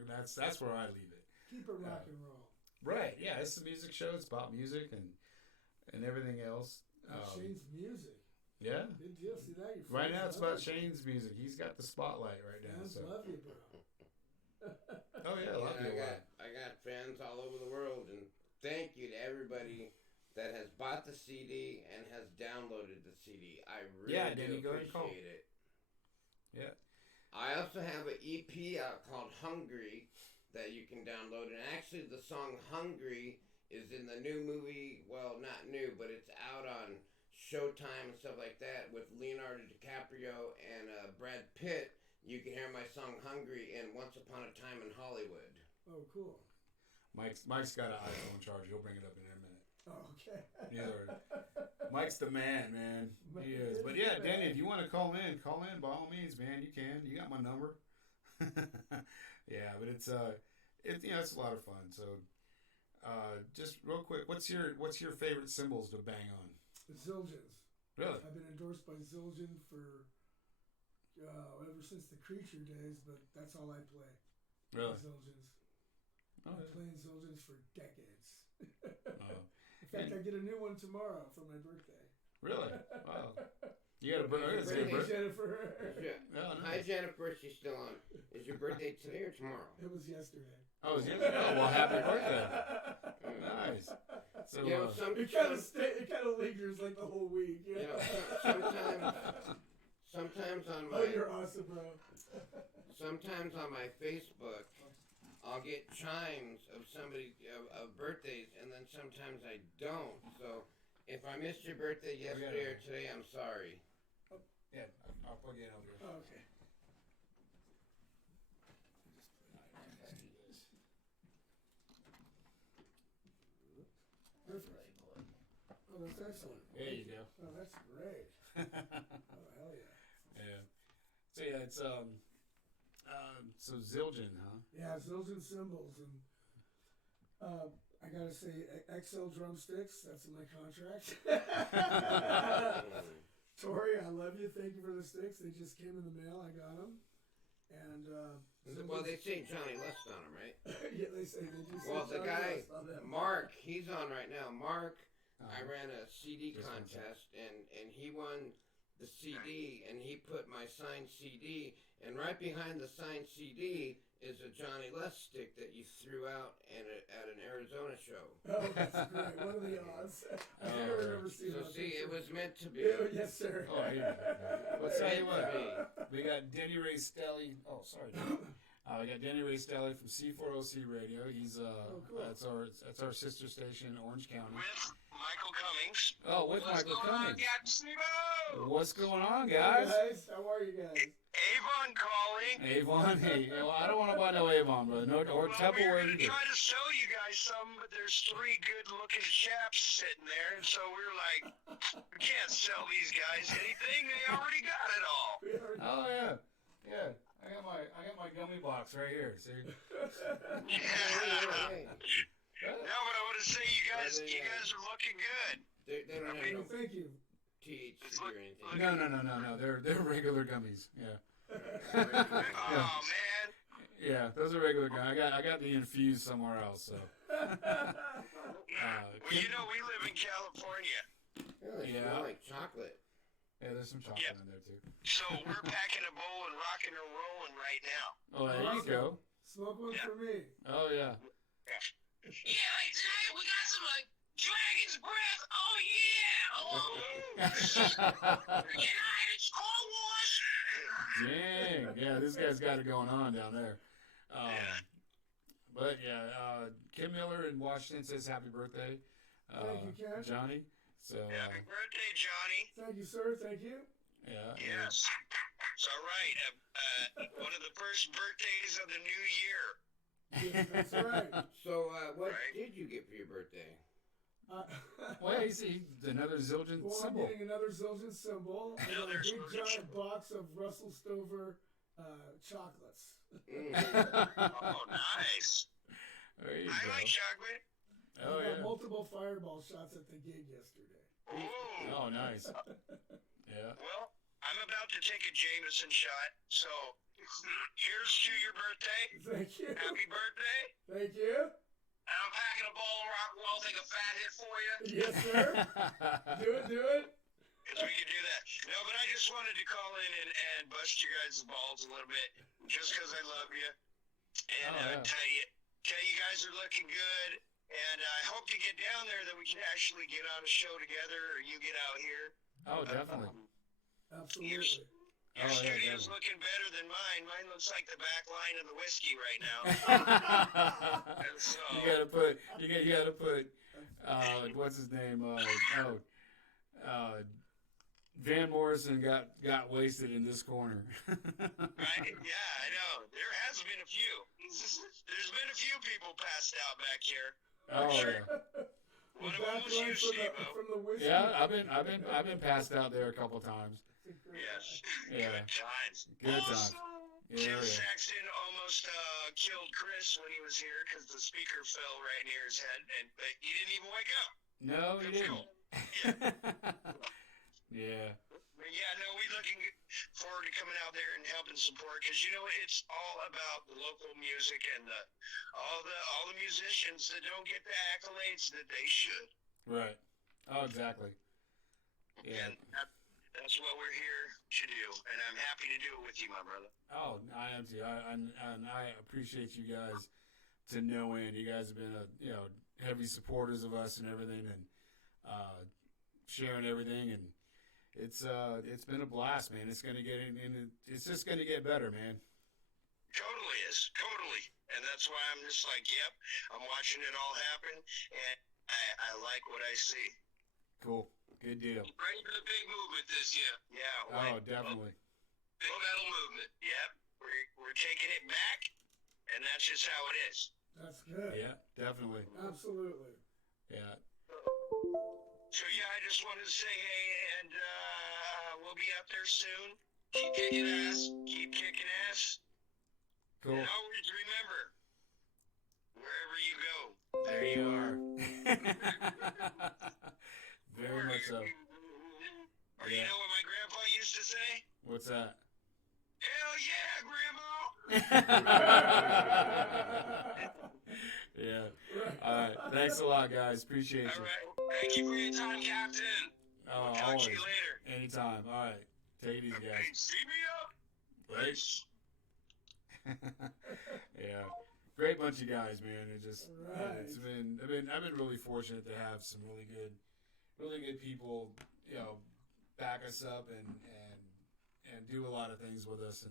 I leave it. Keep it rock and roll. Right? Yeah, it's a music show. It's about music and everything else. Shane's music. Yeah. Good deal. See that? Your Right now, friends it's love about it. Shane's music. He's got the spotlight right now. Fans So. love you, bro. Oh yeah, a lot of people. I got fans all over the world, and thank you to everybody that has bought the CD and has downloaded the CD. I really Danny, go ahead and call. appreciate it. Yeah. I also have an EP out called Hungry that you can download, and actually the song Hungry is in the new movie, well, not new, but it's out on Showtime and stuff like that with Leonardo DiCaprio and Brad Pitt. You can hear my song Hungry in Once Upon a Time in Hollywood. Oh, cool. Mike's got an iPhone charger. He'll bring it up in a minute. Oh, okay. Mike's the man. He is. But yeah, Danny, if you want to call in by all means, man. You can. You got my number. Yeah, but it's it's a lot of fun. So, just real quick, what's your favorite cymbals to bang on? Zildjians. Really? I've been endorsed by Zildjian for ever since the Creature days, but that's all I play. Really? Zildjians. Oh, I've yeah. been playing Zildjians for decades. Oh. In fact, I get a new one tomorrow for my birthday. Really? Wow. You got a birthday, Jennifer. Oh, nice. Hi, Jennifer. She's still on. Is your birthday today or tomorrow? It was yesterday. Oh, it was yesterday? Oh, well, happy birthday. Nice. So, You know, It kind of lingers like the whole week. you know, sometimes on my Oh, you're awesome, bro. sometimes on my Facebook, I'll get chimes of somebody of birthdays, and then sometimes I don't. So if I missed your birthday yesterday or today, I'm sorry. yeah, I'll plug you in over here. Okay. Let's do this. Perfect. Oh, that's excellent. There you go. Oh, that's great. Oh, hell yeah. Yeah. So yeah, it's so Zildjian, huh? Yeah, Zildjian cymbals, and I gotta say, XL drumsticks. That's in my contract. Tori, I love you. Thank you for the sticks. They just came in the mail. I got them, and Well, they say Johnny Lust on them, right? yeah, they say they do. Well, the Johnny guy Lust on them. Mark, he's on right now. Mark, I Uh-huh. ran a CD Just one contest, and he won the CD, and he put my signed CD, and right behind the signed CD is a Johnny Lust stick that you threw out at an Arizona show. Oh, that's great. What are the odds? I've never ever seen So that see, picture. it was meant to be. Yes, sir. Oh, yeah. Let's tell you what. Me. We got Denny Ray Stelly. Oh, sorry. We got Denny Ray Stelly from C4OC Radio. He's cool. that's our sister station in Orange County. With Michael Cummings. Oh, with What's Michael going on, Cummings. Gatsebo? What's going on, Hey, guys? how are you guys? Avon calling. Avon, hey, well, I don't want to buy no Avon, but no, or Well, we were Tupperware going to either. try to sell you guys some, but there's 3 good-looking chaps sitting there, and so we were like, we can't sell these guys anything. They already got it all. Oh yeah, yeah. I got my gummy box right here. See? Hey, No, but I want to say you guys are looking good. they don't have no Well, thank you. THC or anything. No. They're regular gummies. Yeah. Oh man. Yeah, those are regular gummies. I got the infused somewhere else. So. Well, you know we live in California, Yeah, they Yeah. smell like chocolate. Yeah, there's some chocolate in there too. so we're packing a bowl and rocking and rolling right now. Oh, there you go. Smoke one for me. Oh yeah. Yeah, like today we got some dragon's breath. Oh yeah. United Star Wars. Dang. Yeah, this guy's got it going on down there. But yeah, Kim Miller in Washington says happy birthday, Thank you, Ken. Johnny. So Happy birthday, Johnny. Thank you, sir. Thank you. yeah. Yes. It's all right. One of the first birthdays of the new year. Yeah, that's right. So, what Right. did you get for your birthday? Well, you see another Zildjian Well, I'm symbol. getting another Zildjian symbol and a Another big Zildjian giant symbol. box of Russell Stover chocolates. Oh, nice. There you I go. like chocolate. Oh I got yeah. multiple fireball shots at the gig yesterday. Ooh. Oh nice. Yeah. Well, I I'm about to take a Jameson shot, so here's to your birthday. Thank you. Happy birthday. Thank you. And I'm packing a ball of rock. I'll take a fat hit for you. Yes, sir. Do it. Because we can do that. No, but I just wanted to call in and bust your guys' balls a little bit, just because I love you. And tell you guys are looking good. And I hope to get down there that we can actually get on a show together, or you get out here. Oh, definitely. Absolutely. Your studio's looking better than mine. Mine looks like the back line of the whiskey right now. And so, you gotta put what's his name? Van Morrison got wasted in this corner. right? Yeah, I know. There has been a few. There's been a few people passed out back here. Oh sure. yeah. One of them was you, Steve-O. From the whiskey. Yeah, I've been passed out there a couple times. Yes. Yeah. Good times. Good times. Tim Yeah. Saxton almost killed Chris when he was here because the speaker fell right near his head, but he didn't even wake up. No, he That's didn't. cool. Yeah. Yeah. But yeah, no, we're looking forward to coming out there and helping support because it's all about the local music and all the musicians that don't get the accolades that they should. Right. Oh, exactly. Yeah. And that's what we're here to do, and I'm happy to do it with you, my brother. Oh, I am too. I appreciate you guys to no end. You guys have been heavy supporters of us and everything, and sharing everything, and it's been a blast, man. It's it's just gonna get better, man. Totally is, totally, and that's why I'm just like, yep, I'm watching it all happen, and I like what I see. Cool. Good deal. Ready for the big movement this year? Yeah. Oh, definitely. Big metal movement. Yep. We're taking it back, and that's just how it is. That's good. Yeah, definitely. Absolutely. Yeah. So yeah, I just wanted to say hey, and we'll be up there soon. Keep kicking ass. Keep kicking ass. Cool. And always remember, wherever you go, There you are. Very much so. Or you know what my grandpa used to say? What's that? Hell yeah, Grandma! Yeah. All right. Thanks a lot, guys. Appreciate you. All right. Thank you for your time, Captain. Oh, I'll talk always. to you later. Anytime. All right. Take it easy, Hey, guys. see me up. Thanks. Yeah. Great bunch of guys, man. It just Right. I've been really fortunate to have some really good people, back us up and do a lot of things with us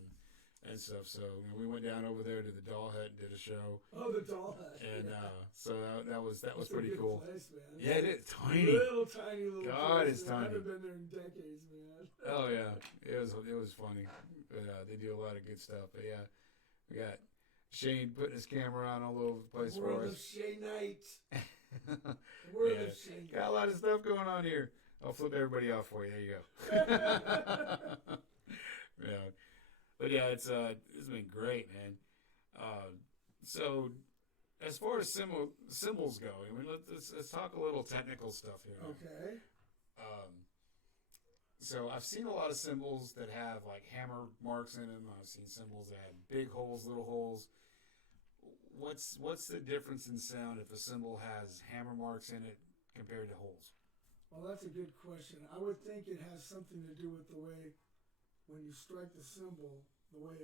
and stuff. So we went down over there to the Doll Hut and did a show, Oh, the doll hut. and so that was It's a pretty good cool. Place, man. Yeah, it is tiny. Little tiny God, place, it's man. I tiny. haven't been there in decades, man. Oh yeah, it was funny. But, they do a lot of good stuff. But yeah, we got Shane putting his camera on all over the place The for world us. of Shane Knight. The world Yeah. of Shane Got a lot of stuff going on here. I'll flip everybody off for you. There you go. Yeah, but yeah, it's been great, man. So as far as symbols go, I mean, let's talk a little technical stuff here. Okay. So I've seen a lot of symbols that have like hammer marks in them. I've seen symbols that have big holes, little holes. What's the difference in sound if a symbol has hammer marks in it compared to holes? Well, that's a good question. I would think it has something to do with the way when you strike the cymbal, the way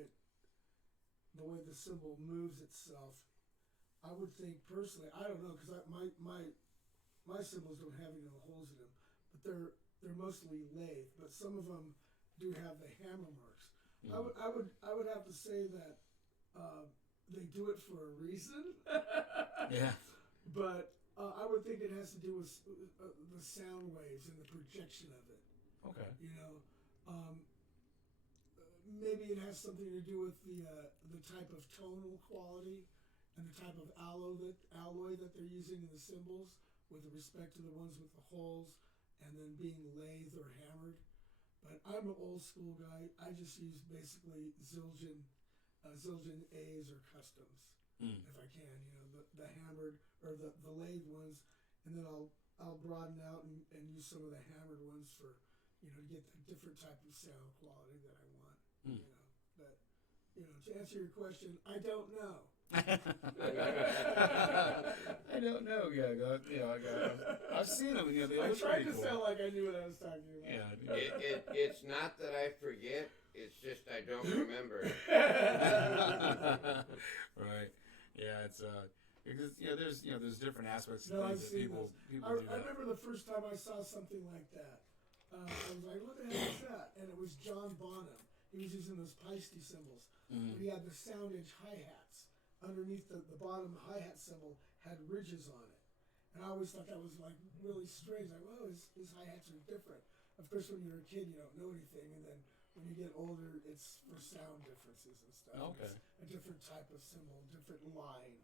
the symbol moves itself. I would think personally, I don't know, because my symbols don't have any holes in them, but they're mostly lathe, but some of them do have the hammer marks. Mm. I would have to say that they do it for a reason. Yeah. But I would think it has to do with the sound waves and the projection of it. Okay. Maybe it has something to do with the type of tonal quality and the type of alloy that they're using in the cymbals with respect to the ones with the holes and then being lathed or hammered. But I'm an old school guy. I just use basically Zildjian A's or customs if I can. The hammered or the lathe ones, and then I'll broaden out and use some of the hammered ones for to get the different type of sound quality that I want. Hmm. But to answer your question, I don't know. I don't know. I've seen them. They I look tried pretty to cool. sound like I knew what I was talking about. Yeah. It's not that I forget. It's just I don't remember. Right. Yeah. It's because there's different aspects No, of I've things that seen people those. do I that. remember the first time I saw something like that. I was like, what the hell is that? And it was John Bonham. He was using those Peisty cymbals. Mhm. But he had the soundage hi-hats. Underneath the bottom hi-hat cymbal had ridges on it. And I always thought that was like really strange. Like, whoa, his hi-hats are different. Of course, when you're a kid, you don't know anything. And then when you get older, it's for sound differences and stuff. Okay. It's a different type of cymbal, different line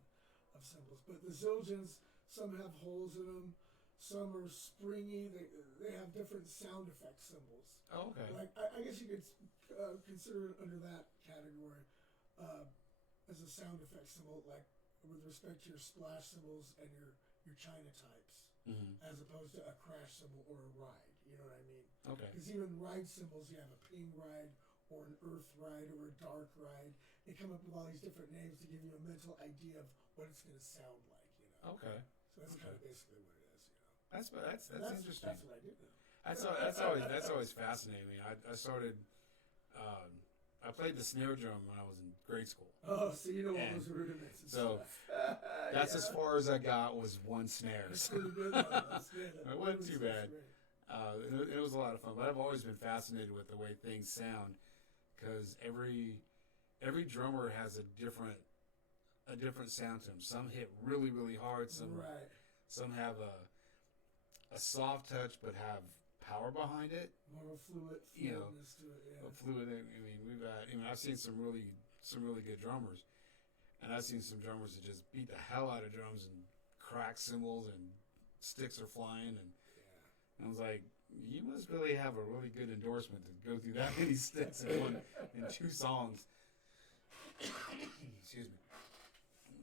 of cymbals. But the Zildjians, some have holes in them. Some are springy. They have different sound effect cymbals. Oh, okay. Like I guess you could consider it under that category as a sound effect cymbal, like with respect to your splash cymbals and your China types, as opposed to a crash cymbal or a ride. You know what I mean? Okay. Because even ride cymbals, you have a ping ride or an earth ride or a dark ride. They come up with all these different names to give you a mental idea of what it's going to sound like. Okay. So that's kind of basically what it is. That's interesting. That's what I do know. That's always fascinating. I started. I played the snare drum when I was in grade school. Oh, so you know all those rudiments and so stuff. that's as far as I got was one snare. That's pretty good. That's good. It wasn't too bad. It was a lot of fun, but I've always been fascinated with the way things sound because every drummer has a different sound to them. Some hit really, really hard. Some have a soft touch but have power behind it. More fluidness to it. Yeah. Fluid. I mean, I've seen some really good drummers, and I've seen some drummers that just beat the hell out of drums and crack cymbals and sticks are flying, and I was like, you must really have a really good endorsement to go through that many sticks in 2 songs. Excuse me.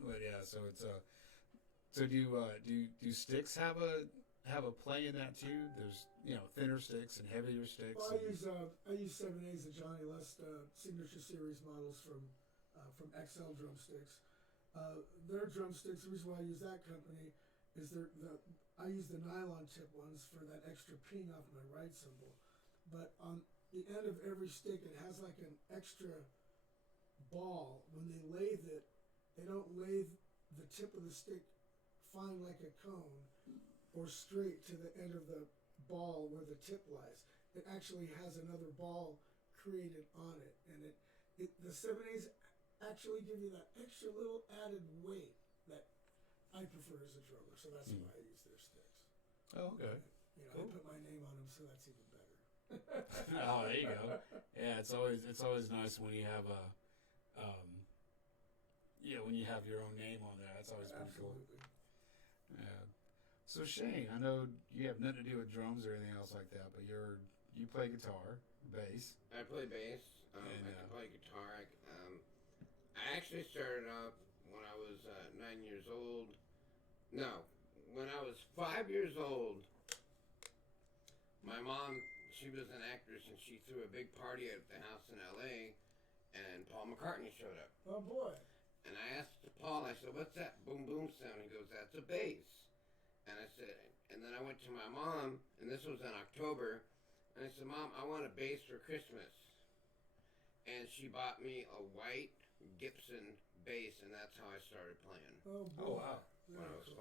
But yeah, so it's so do sticks have a play in that too? There's thinner sticks and heavier sticks. Well, I use 7A's, the Johnny Lust signature series models from XL drumsticks. Their drumsticks. The reason why I use that company is I use the nylon tip ones for that extra ping off my right cymbal, but on the end of every stick it has like an extra ball. When they lathe it, they don't lathe the tip of the stick fine like a cone or straight to the end of the ball where the tip lies. It actually has another ball created on it, and the 7A's actually give you that extra little added weight that I prefer as a drummer, so that's why I use their sticks. Oh, okay. I put my name on them, so that's even better. Oh, there you go. Yeah, it's always nice when you have when you have your own name on there. That's always pretty cool. Yeah. So Shane, I know you have nothing to do with drums or anything else like that, but you play guitar, bass. I play bass. I can play guitar. I actually started off when I was 9 years old. No, when I was 5 years old. My mom, she was an actress, and she threw a big party at the house in L.A., and Paul McCartney showed up. Oh boy! And I asked Paul, I said, "What's that boom boom sound?" He goes, "That's a bass." And I said, and then I went to my mom, and this was in October, and I said, "Mom, I want a bass for Christmas." And she bought me a white Gibson bass, and that's how I started playing. Oh boy! Oh wow! When I was 5.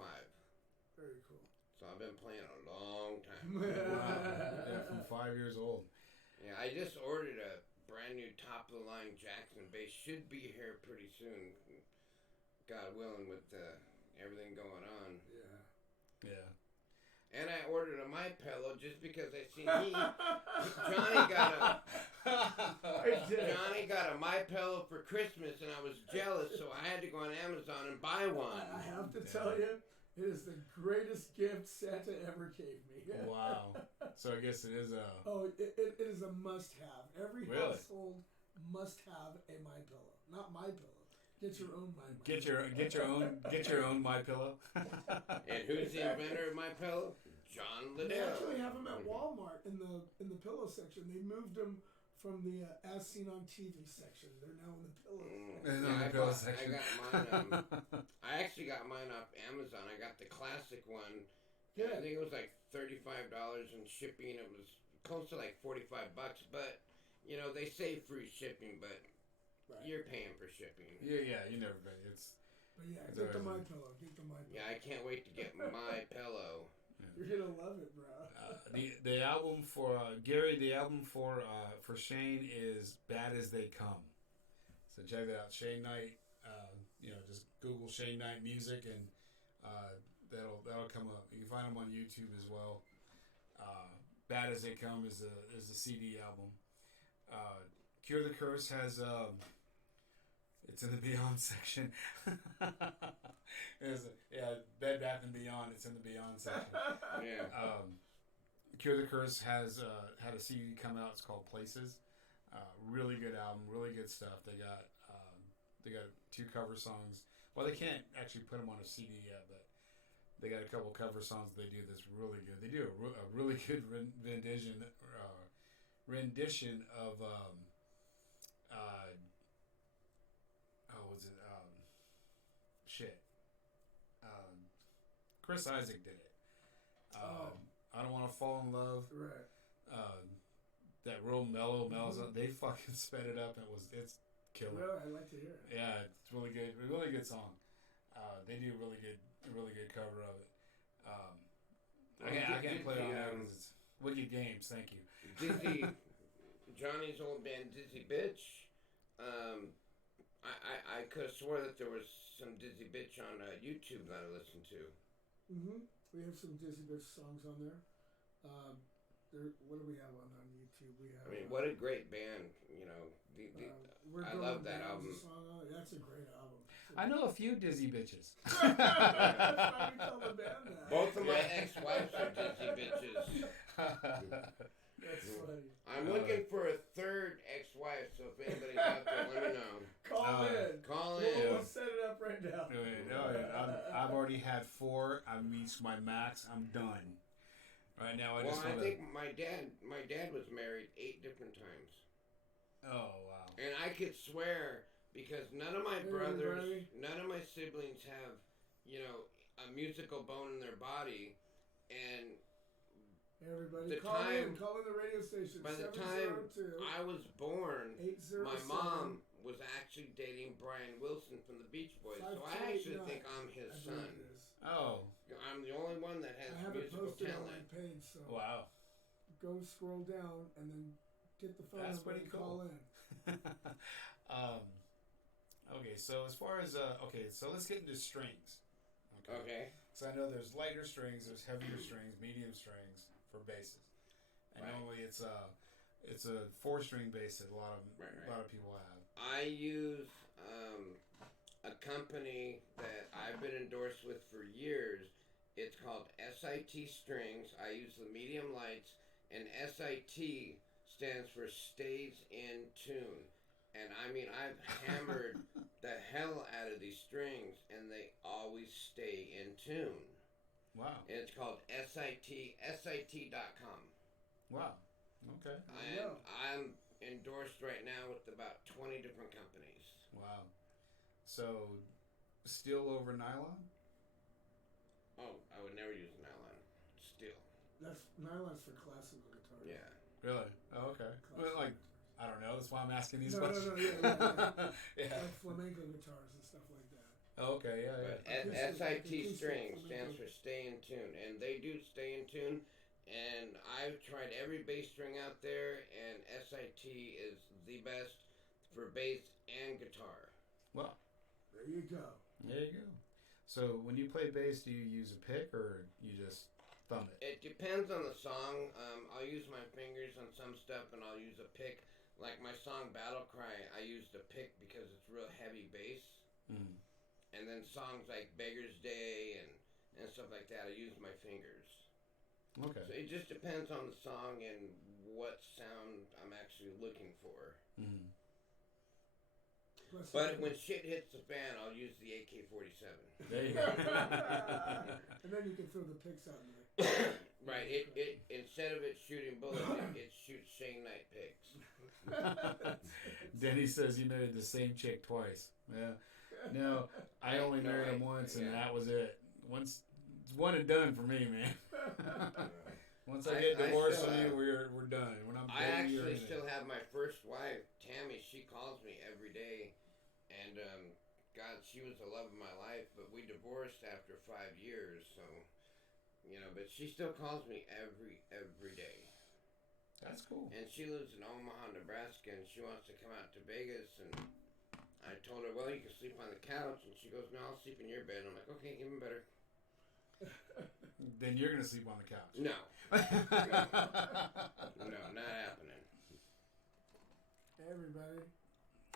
Very cool. So I've been playing a long time. Wow. Yeah, from 5 years old. Yeah, I just ordered a brand new top-of-the-line Jackson bass. Should be here pretty soon, God willing, with everything going on. Yeah. And I ordered a My Pillow just because I seen Johnny got a My Pillow for Christmas, and I was jealous, so I had to go on Amazon and buy one. I have to tell you, it is the greatest gift Santa ever gave me. Wow. So I guess it is a... Oh, it is a must-have. Every Really? household must have a My Pillow. Not My Pillow. Get your own My Get your own My Pillow. And who's the inventor of My Pillow? John They Liddell. actually have them at Walmart in the pillow section. They moved them from the As Seen on TV section. They're now in the pillow. I got mine. I actually got mine off Amazon. I got the classic one. Yeah. I think it was like $35 in shipping. It was close to like $45, but you know they say free shipping, but you're paying for shipping. Yeah, you never pay. But yeah, get the My Pillow. Get the My Pillow. Yeah, I can't wait to get My Pillow. You're gonna love it, bro. The album for Gary, the album for Shane is Bad as They Come. So check that out, Shane Knight. Just Google Shane Knight music and that'll come up. You can find him on YouTube as well. Bad as They Come is a CD album. Cure the Curse has it's in the Beyond section. Bed Bath and Beyond. It's in the Beyond section. Yeah. Cure the Curse has had a CD come out. It's called Places. Really good album. Really good stuff. They got 2 cover songs. Well, they can't actually put them on a CD yet, but they got a couple cover songs they do that's really good. They do a really good rendition of Chris Isaac did it. I Don't Want to Fall in Love. Right. That real mellow. They fucking sped it up and it's killer. Really, I like to hear it. Yeah, it's really good. A really good song. They do a really good cover of it. I can't play it on there because it's Wicked Games. Thank you. Johnny's old band Dizzy Bitch. I could have swore that there was some Dizzy Bitch on YouTube that I listened to. Mm-hmm. We have some Dizzy Bitch songs on there. What do we have on YouTube? We have. I mean, what a great band! You know, I love that album. That's a great album. I know a few Dizzy Bitches. That's why we call the band that. Both of my ex-wives are Dizzy Bitches. That's funny. I'm looking for a third ex-wife, so if anybody's out there, let me know. Call in. We'll set it up right now. I've already had 4. I've reached my max. I'm done. Right now, I think my dad was married 8 different times. Oh, wow. And I could swear, because none of my brothers, none of my siblings have, a musical bone in their body, and everybody call in the radio station. By the time I was born, my mom was actually dating Brian Wilson from the Beach Boys, so I actually think I'm his son. Oh. I'm the only one that has musical talent. On my page, so wow. Go scroll down and then get the phone number and call in. Okay, so as far as so let's get into strings. Okay. So I know there's lighter strings, there's heavier strings, medium strings for basses, and normally it's a 4-string bass that a lot of people have. I use a company that I've been endorsed with for years. It's called SIT Strings. I use the medium lights, and SIT stands for Stays in Tune. And I mean, I've hammered the hell out of these strings, and they always stay in tune. Wow. And it's called SIT.com. Wow. Okay. I'm endorsed right now with about 20 different companies. Wow. So, steel over nylon? Oh, I would never use nylon. Steel. Nylon's for classical guitar. Yeah. Really? Oh, okay. Well, I don't know. That's why I'm asking these questions. No, yeah. Like flamenco guitars and stuff like that. Oh, okay, yeah. But SIT Strings stands for Stay in Tune, and they do stay in tune. And I've tried every bass string out there, and SIT is the best for bass and guitar. Well, there you go. So when you play bass, do you use a pick or you just thumb it? It depends on the song. I'll use my fingers on some stuff, and I'll use a pick. Like my song Battle Cry, I used a pick because it's real heavy bass. Mm. And then songs like Beggar's Day and stuff like that, I use my fingers. Okay. So it just depends on the song and what sound I'm actually looking for. Mm. But when shit hits the fan, I'll use the AK-47. There you go. And then you can throw the picks out in there. Right. It instead of it shooting bullets, it shoots Shane Knight pics. Denny says he married the same chick twice. Yeah. No, I only married him once, and that was it. Once, it's one and done for me, man. Once I get divorced from you, we're done. When I'm I actually still have my first wife, Tammy. She calls me every day, and God, she was the love of my life. But we divorced after 5 years, so but she still calls me every day. That's cool. And she lives in Omaha, Nebraska, and she wants to come out to Vegas. And I told her, well, you can sleep on the couch. And she goes, no, I'll sleep in your bed. I'm like, okay, even better. Then you're going to sleep on the couch. No. No, not happening. Hey, everybody.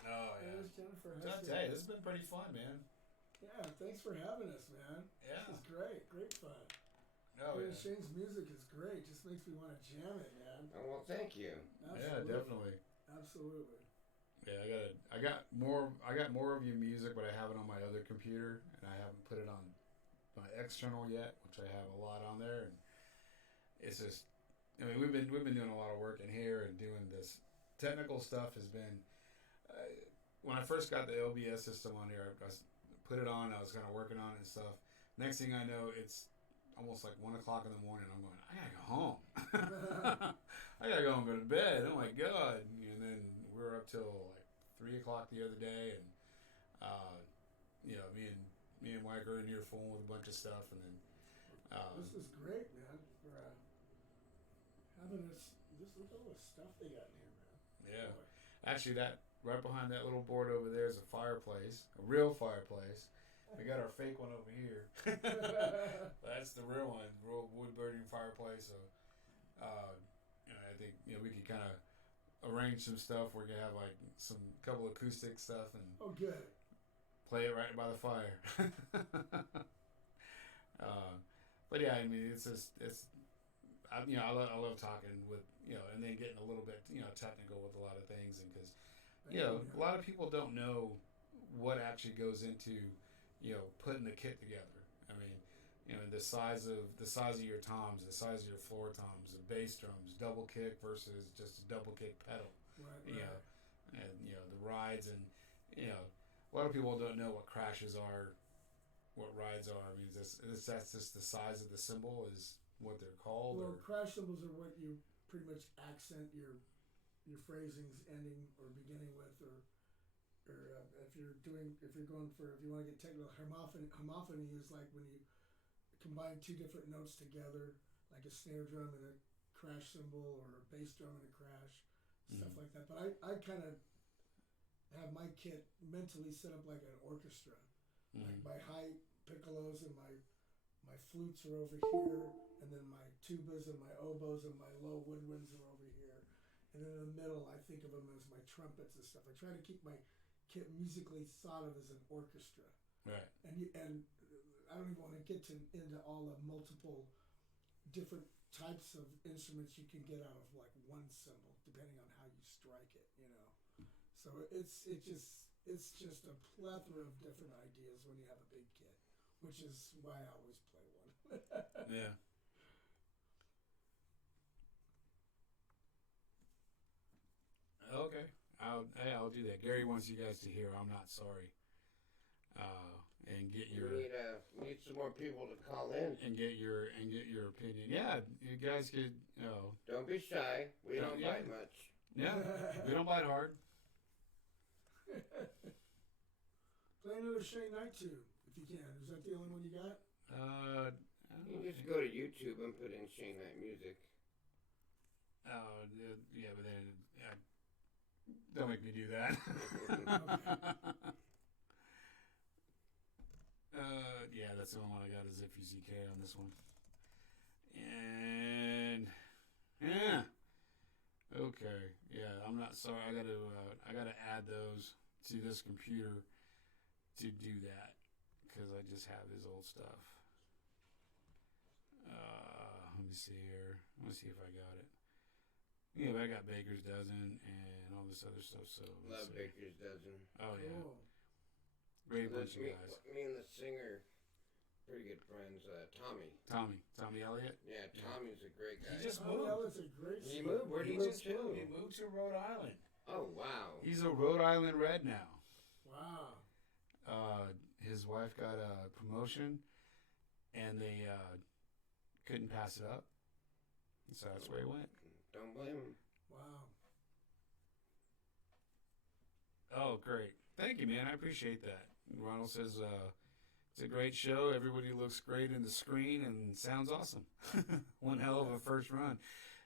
Oh, yeah. There's Jennifer. I'll tell you, this has been pretty fun, man. Yeah, thanks for having us, man. Yeah. This is great. Great fun. Oh, yeah. Shane's music is great. Just makes me want to jam it, man. Oh, well, thank you. Absolutely. Yeah, definitely. Absolutely. Yeah, I got more of your music, but I have it on my other computer, and I haven't put it on my external yet, which I have a lot on there, and it's just, I mean, we've been doing a lot of work in here and doing this technical stuff has been. When I first got the LBS system on here, I put it on. I was kind of working on it and stuff. Next thing I know, it's almost like 1 o'clock in the morning. I'm going, I gotta go home. I gotta go home and go to bed. Oh my God! And then we were up till like 3 o'clock the other day, and me and Mike are in here fooling with a bunch of stuff, and then this is great, man. For having this, look at all the stuff they got in here, man. Yeah, Boy. actually, that right behind that little board over there is a fireplace, a real fireplace. We got our fake one over here. That's the real one, real wood burning fireplace. So, I think we could kind of arrange some stuff. We're gonna have like some couple acoustic stuff and good. Play it right by the fire. But yeah, I mean, it's just I love talking with and then getting a little bit technical with a lot of things, and because a lot of people don't know what actually goes into putting the kit together. I mean, the size of your toms, the size of your floor toms, the bass drums, double kick versus just a double kick pedal. Right. And the rides, and a lot of people don't know what crashes are, what rides are. I mean, that's just the size of the cymbal is what they're called. Well, crash cymbals are what you pretty much accent your phrasings ending or beginning with, or if you want to get technical, homophony is like when you combine two different notes together, like a snare drum and a crash cymbal, or a bass drum and a crash, stuff like that. But I kind of have my kit mentally set up like an orchestra. Like my high piccolos and my flutes are over here, and then my tubas and my oboes and my low woodwinds are over here, and then in the middle I think of them as my trumpets and stuff. I try to keep my kit musically thought of as an orchestra. Right. And I don't even want to get into all the multiple different types of instruments you can get out of like one cymbal, depending on how you strike it. So it's just a plethora of different ideas when you have a big kit, which is why I always play one. Yeah. Okay. I'll do that. Gary wants you guys to hear I'm not sorry. And get your need some more people to call in and get your opinion. Yeah, you guys could don't be shy. We don't bite much. Yeah, we don't bite hard. Play another Shane Knight tune if you can. Is that the only one you got? You can just go to YouTube and put in Shane Knight music. Yeah, but then don't make me do that. Yeah, that's the only one I got is FUZK on this one. And yeah, okay, yeah. I'm not sorry. I gotta add those to this computer to do that because I just have his old stuff. Let me see here. Let me see if I got it. Yeah, but I got Baker's Dozen and all this other stuff. So love Baker's Dozen. Oh yeah, cool. great bunch of guys. Me and the singer, pretty good good friends, Tommy. Tommy Elliott. Yeah, Tommy's a great guy. He just Oh, moved. that was a great He story. moved. Where did He he move just to? moved. He moved to Rhode Island. Oh wow. He's a Rhode Island Red now. Wow. His wife got a promotion, and they couldn't pass it up, so that's where he went. Don't blame him. Wow. Oh, great! Thank you, man. I appreciate that. Ronald says it's a great show. Everybody looks great in the screen and sounds awesome. One hell of a first run.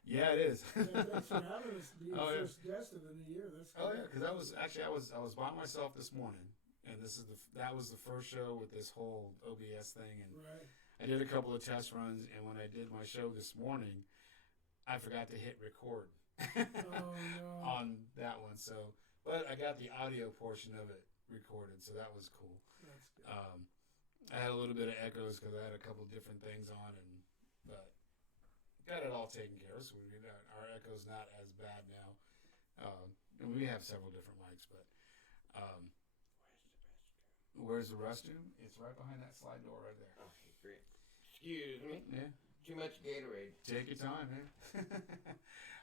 Yeah, it is. Yeah, thanks for having us be Oh, your yeah. first guest of the new year. That's Oh great. yeah, because I was by myself this morning, and that was the first show with this whole OBS thing, and Right. I did a couple of test runs, and when I did my show this morning, I forgot to hit record Oh, no. on that one. So, but I got the audio portion of it recorded, so that was cool. That's good. I had a little bit of echoes because I had a couple different things on, but got it all taken care of. So our echo's not as bad now. And we have several different mics, but where's the restroom? It's right behind that slide door right there. Okay, great. Excuse me. Yeah. Too much Gatorade. Take your time, man.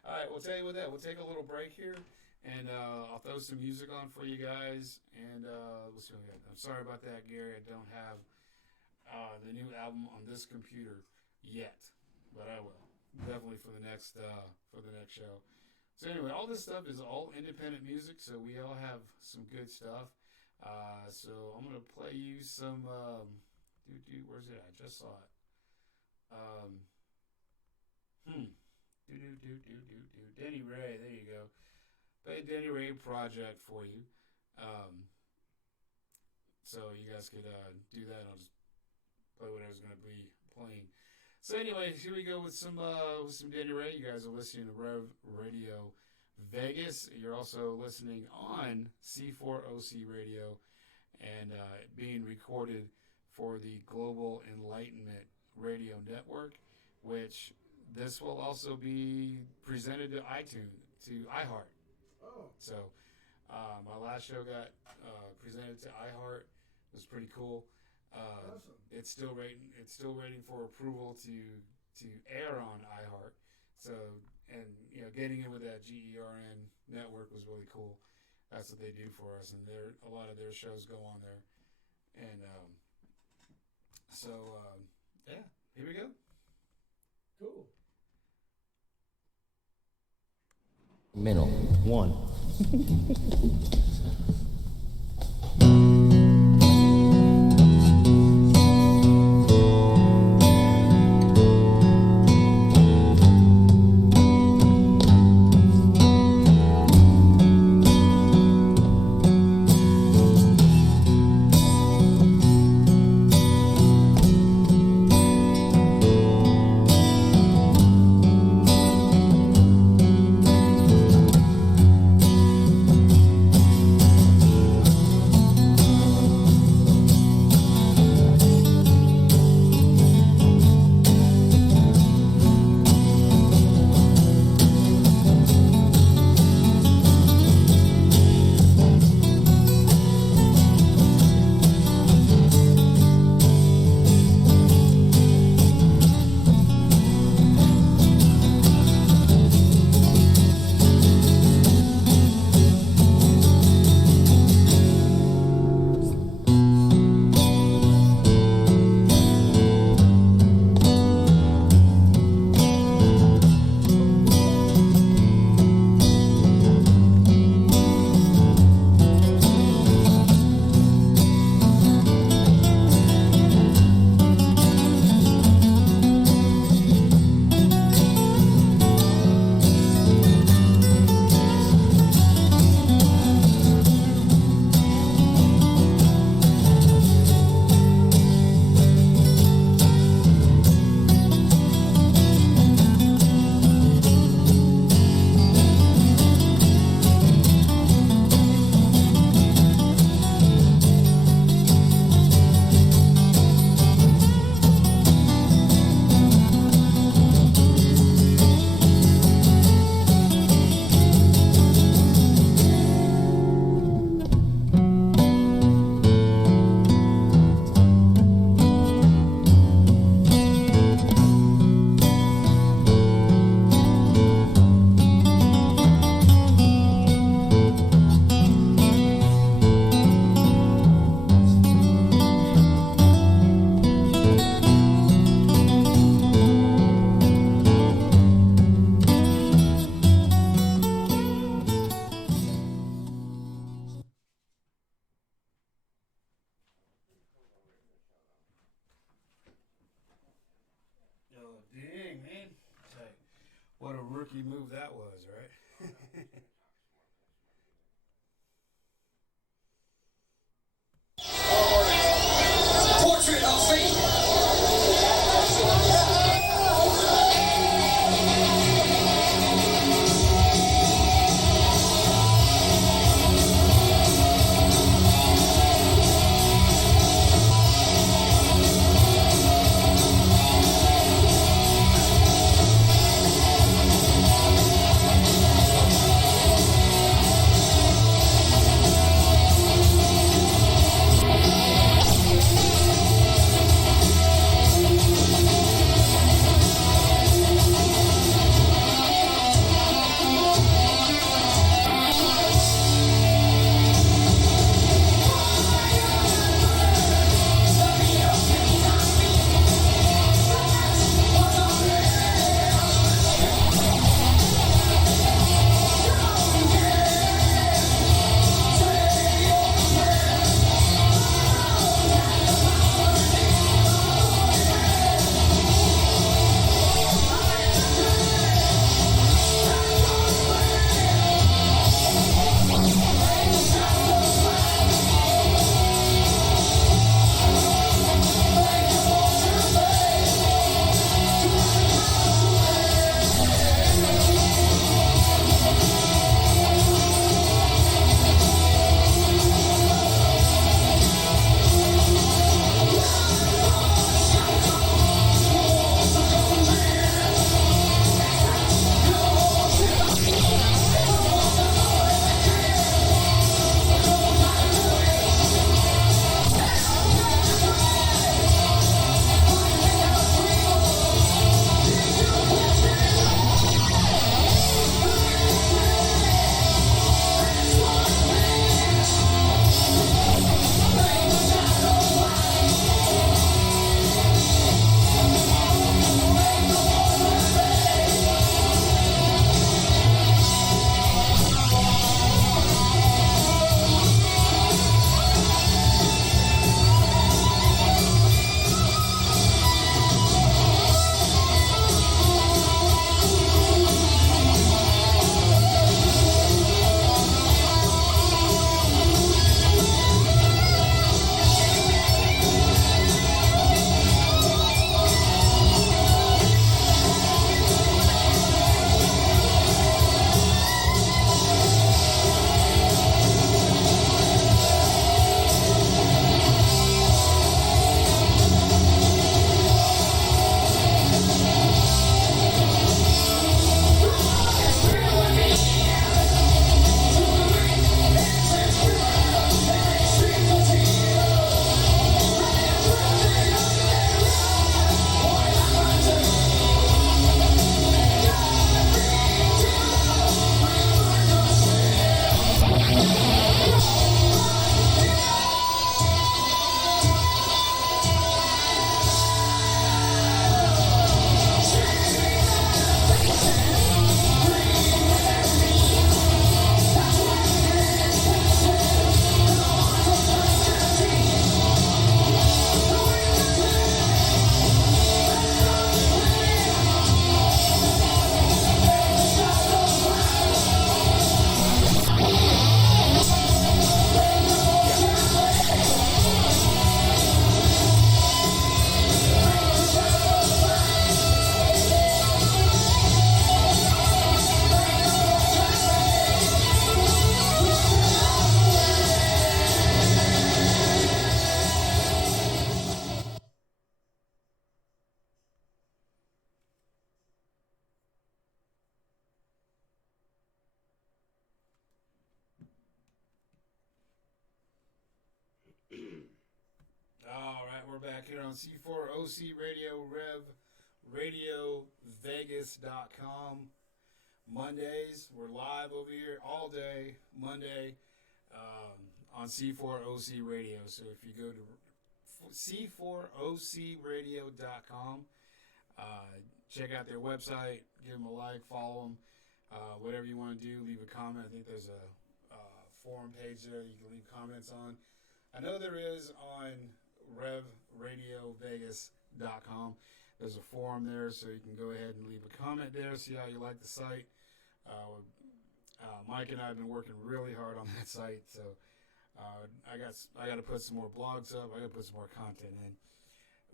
All right, we'll tell you what that. We'll take a little break here, and I'll throw some music on for you guys, and we'll see what we got. I'm sorry about that, Gary. I don't have the new album on this computer yet, but I will definitely for the next show. So anyway, all this stuff is all independent music, so we all have some good stuff. So I'm gonna play you some. Where's it? I just saw it. Denny Ray, there you go. Play Denny Ray Project for you. So you guys could do that. I'll just play whatever's going to be playing. So anyway, here we go with some Denny Ray. You guys are listening to Rev Radio Vegas. You're also listening on C4OC Radio and being recorded for the Global Enlightenment Radio Network, which this will also be presented to iHeart. Oh. So my last show got presented to iHeart. It was pretty cool. Awesome. It's still waiting for approval to air on iHeart. So, and getting in with that GERN network was really cool. That's what they do for us, and a lot of their shows go on there. And yeah, here we go. Cool. Middle one. rookie move that was, right? Portrait of Fate. All right, we're back here on C4OC Radio, RevRadioVegas.com. Mondays, we're live over here all day, Monday, on C4OC Radio. So if you go to C4OCRadio.com, check out their website, give them a like, follow them, whatever you want to do, leave a comment. I think there's a forum page there you can leave comments on. I know there is on RevRadioVegas.com. There's a forum there, so you can go ahead and leave a comment there, see how you like the site. Mike and I have been working really hard on that site, so I got to put some more blogs up. I got to put some more content in.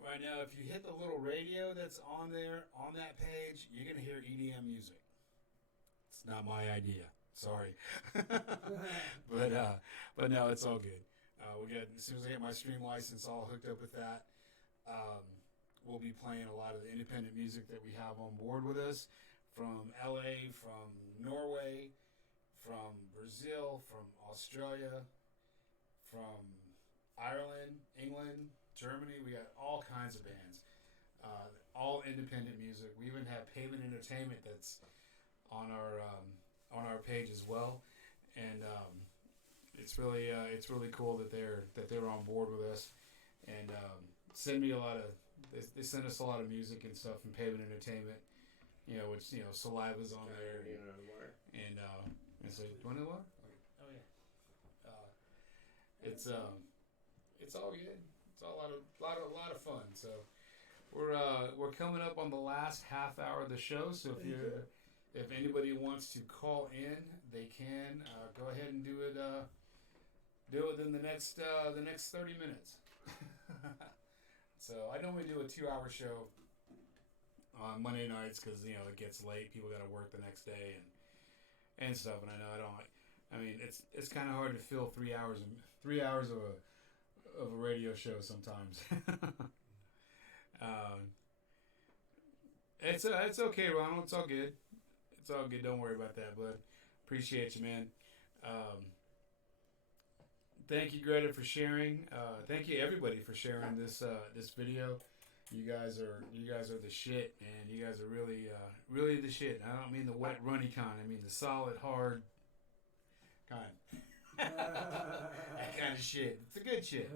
Right now, if you hit the little radio that's on there, on that page, you're going to hear EDM music. It's not my idea. Sorry. but no, it's all good. As soon as I get my stream license all hooked up with that, we'll be playing a lot of the independent music that we have on board with us from LA, from Norway, from Brazil, from Australia, from Ireland, England, Germany. We got all kinds of bands, all independent music. We even have Pavement Entertainment that's on our page as well, and it's really cool that they're on board with us, and send me a lot of they send us a lot of music and stuff from Pavement Entertainment, which Saliva's on there, and so do you want to know what? Oh yeah, it's all good. It's all a lot of fun. So we're coming up on the last half hour of the show. So if anybody wants to call in, they can go ahead and do it within the next 30 minutes. So I normally do a 2-hour show on Monday nights because it gets late. People got to work the next day and stuff. And I know I don't. I mean, it's kind of hard to fill 3 hours of a radio show sometimes. It's okay, Ronald. It's all good. It's all good. Don't worry about that, bud. Appreciate you, man. Thank you, Greta, for sharing. Thank you, everybody, for sharing this video. You guys are the shit, and you guys are really the shit. I don't mean the wet, runny kind. I mean the solid, hard kind. That kind of shit. It's a good shit.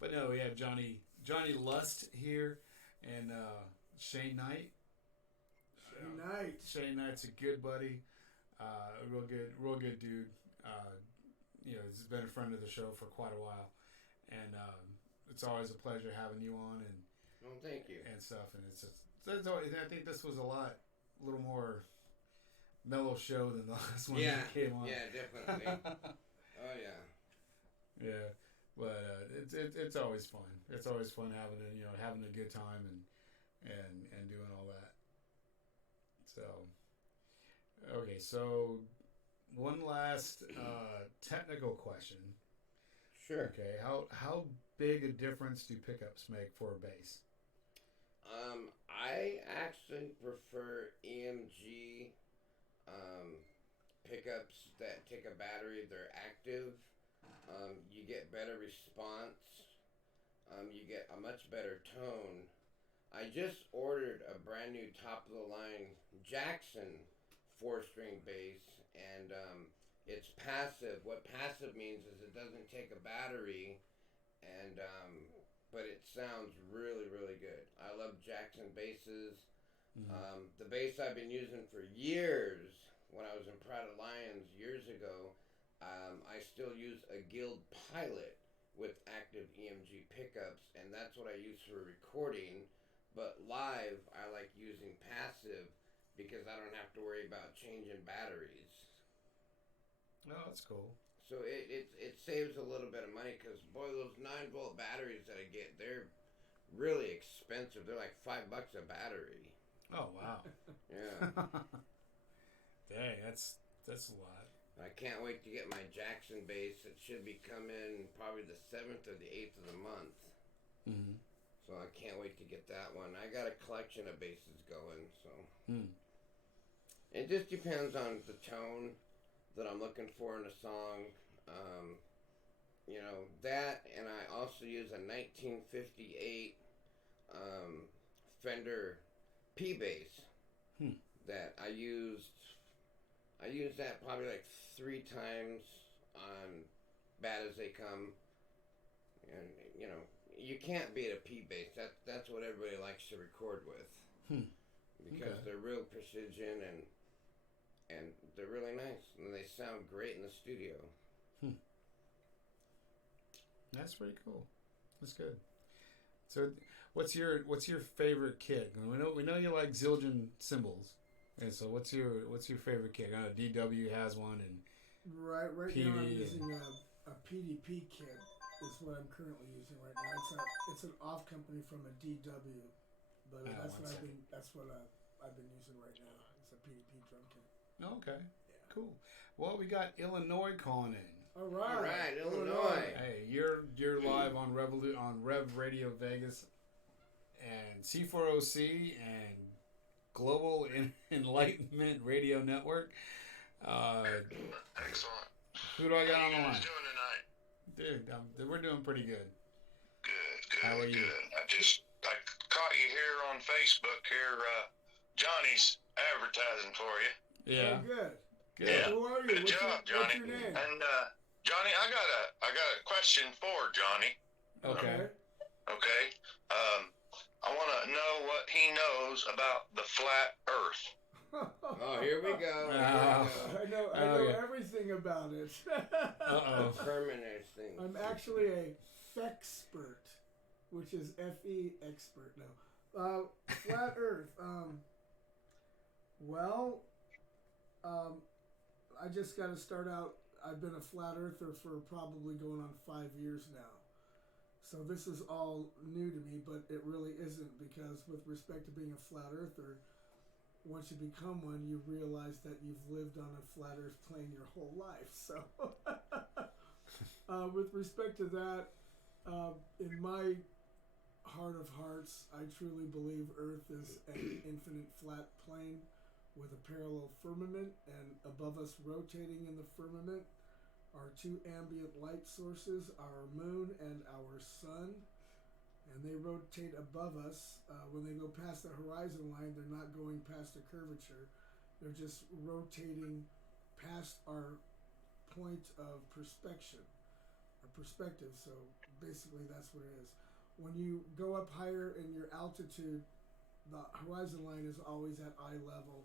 But no, we have Jonny Lust here, and Shane Knight. Shane Knight's a good buddy, a real good dude. He's been a friend of the show for quite a while, and it's always a pleasure having you on. And well, thank you. And stuff, and I think this was a little more mellow show than the last one that came on. Yeah, definitely. Oh yeah. Yeah, but it's always fun. It's always fun having a good time and doing all that. So, okay, so one last technical question. Sure. Okay, how big a difference do pickups make for a bass? I actually prefer EMG pickups that take a battery. They're active. You get better response. You get a much better tone. I just ordered a brand new top-of-the-line Jackson 4-string bass, and it's passive. What passive means is it doesn't take a battery, and but it sounds really, really good. I love Jackson basses. Mm-hmm. The bass I've been using for years, when I was in Pride of Lions years ago, I still use a Guild Pilot with active EMG pickups, and that's what I use for recording. But live, I like using passive because I don't have to worry about changing batteries. Oh, that's cool. So it saves a little bit of money because, boy, those 9-volt batteries that I get, they're really expensive. They're like $5 a battery. Oh, wow. Yeah. Dang, that's a lot. I can't wait to get my Jackson bass. It should be coming probably the 7th or the 8th of the month. Mm-hmm. So I can't wait to get that one. I got a collection of basses going, so. It just depends on the tone that I'm looking for in a song. That, and I also use a 1958 Fender P bass that I used that probably like 3 times on Bad As They Come. And, you can't beat a P bass. That's what everybody likes to record with. Because they're real precision and they're really nice. And they sound great in the studio. That's pretty cool. That's good. So, what's your favorite kit? We know you like Zildjian cymbals, and so what's your favorite kit? I know DW has one, and Right PV now I'm and- using a PDP kit is what I'm currently using right now. It's an off company from a DW, but that's what I've been using right now. It's a PDP drum kit. Okay, cool. Well, we got Illinois calling in. All right, Illinois. Hey, you're live on Rev Radio Vegas and C4OC and Global Enlightenment Radio Network. Excellent. Who do I got How on the you guys line? doing tonight? Dude, we're doing pretty good. Good. How are you? I caught you here on Facebook here. Johnny's advertising for you. Yeah. Oh, good. Good. Yeah. Who are you? Good job, Johnny. What's your name? And Johnny, I got a question for Johnny. Okay. Okay. I want to know what he knows about the flat Earth. Oh, here we go. I know yeah. everything about it. Uh-oh. Permanent thing. I'm actually a fexpert, which is F-E expert. No, flat Earth. I just got to start out. I've been a flat earther for probably going on 5 years now. So this is all new to me, but it really isn't, because with respect to being a flat earther, once you become one, you realize that you've lived on a flat earth plane your whole life. So with respect to that, in my heart of hearts, I truly believe Earth is an infinite flat plane with a parallel firmament, and above us rotating in the firmament are two ambient light sources, our moon and our sun, and they rotate above us. When they go past the horizon line, they're not going past a curvature, they're just rotating past our point of perspective. So basically that's what it is. When you go up higher in your altitude, the horizon line is always at eye level,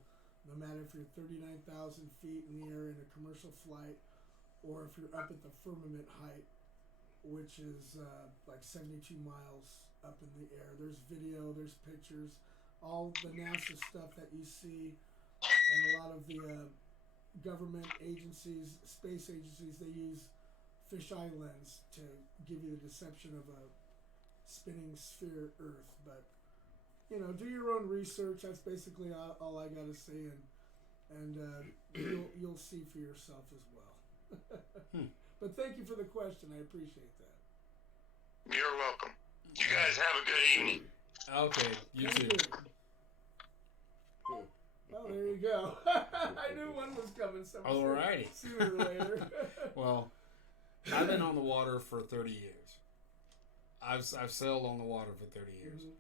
no matter if you're 39,000 feet in the air in a commercial flight, or if you're up at the firmament height, which is like 72 miles up in the air. There's video, there's pictures, all the NASA stuff that you see, and a lot of the government agencies, space agencies, they use fisheye lens to give you the deception of a spinning sphere Earth. But do your own research. That's basically all I got to say, and you'll see for yourself as well. But thank you for the question. I appreciate that. You're welcome. You guys have a good evening. Okay, you Thank too. you. Well, there you go. I knew one was coming. Alrighty. Sooner or later. Well, I've been on the water for 30 years. I've sailed on the water for 30 years. Mhm.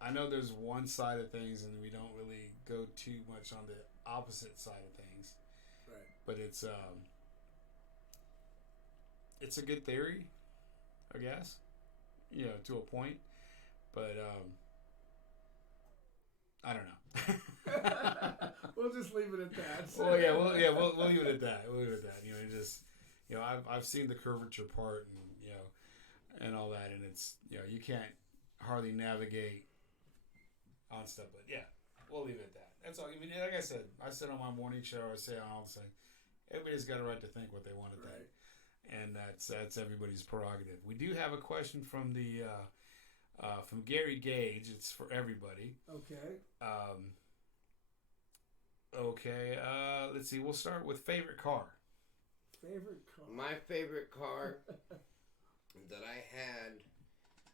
I know there's one side of things, and we don't really go too much on the opposite side of things. Right. But it's a good theory, I guess. To a point. But I don't know. We'll just leave it at that. We'll leave it at that. We'll leave it at that. I've seen the curvature part, and all that, and it's you can't hardly navigate on stuff. But yeah, we'll leave it at that. That's all. I mean, like I said on my morning show, I say on all the things. Everybody's got a right to think what they want to think, and that's everybody's prerogative. We do have a question from the from Gary Gage. It's for everybody. Okay. Okay. Let's see. We'll start with favorite car. Favorite car. My favorite car that I had,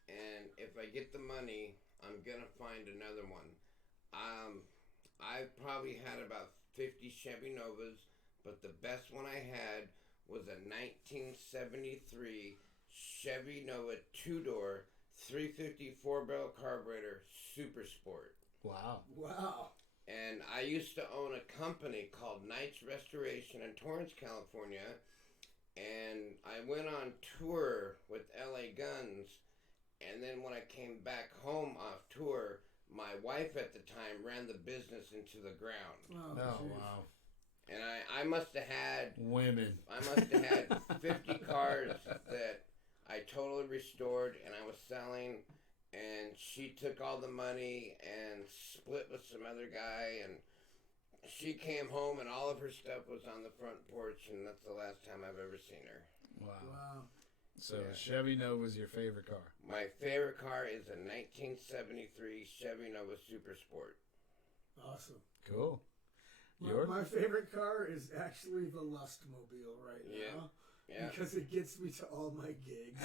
and if I get the money, I'm gonna find another one. I've probably had about 50 Chevy Novas, but the best one I had was a 1973 Chevy Nova 2-door 350 4-barrel carburetor Super Sport. Wow. And I used to own a company called Knights Restoration in Torrance, California, and I went on tour with LA Guns, and then when I came back home off tour, my wife at the time ran the business into the ground. Oh, wow. And I must have had... Women. I must have had 50 cars that I totally restored, and I was selling, and she took all the money and split with some other guy, and she came home, and all of her stuff was on the front porch, and that's the last time I've ever seen her. Wow. So Chevy Nova is your favorite car? My favorite car is a 1973 Chevy Nova Super Sport. Awesome. Cool. My favorite car is actually the Lustmobile right now. Yeah. Because it gets me to all my gigs.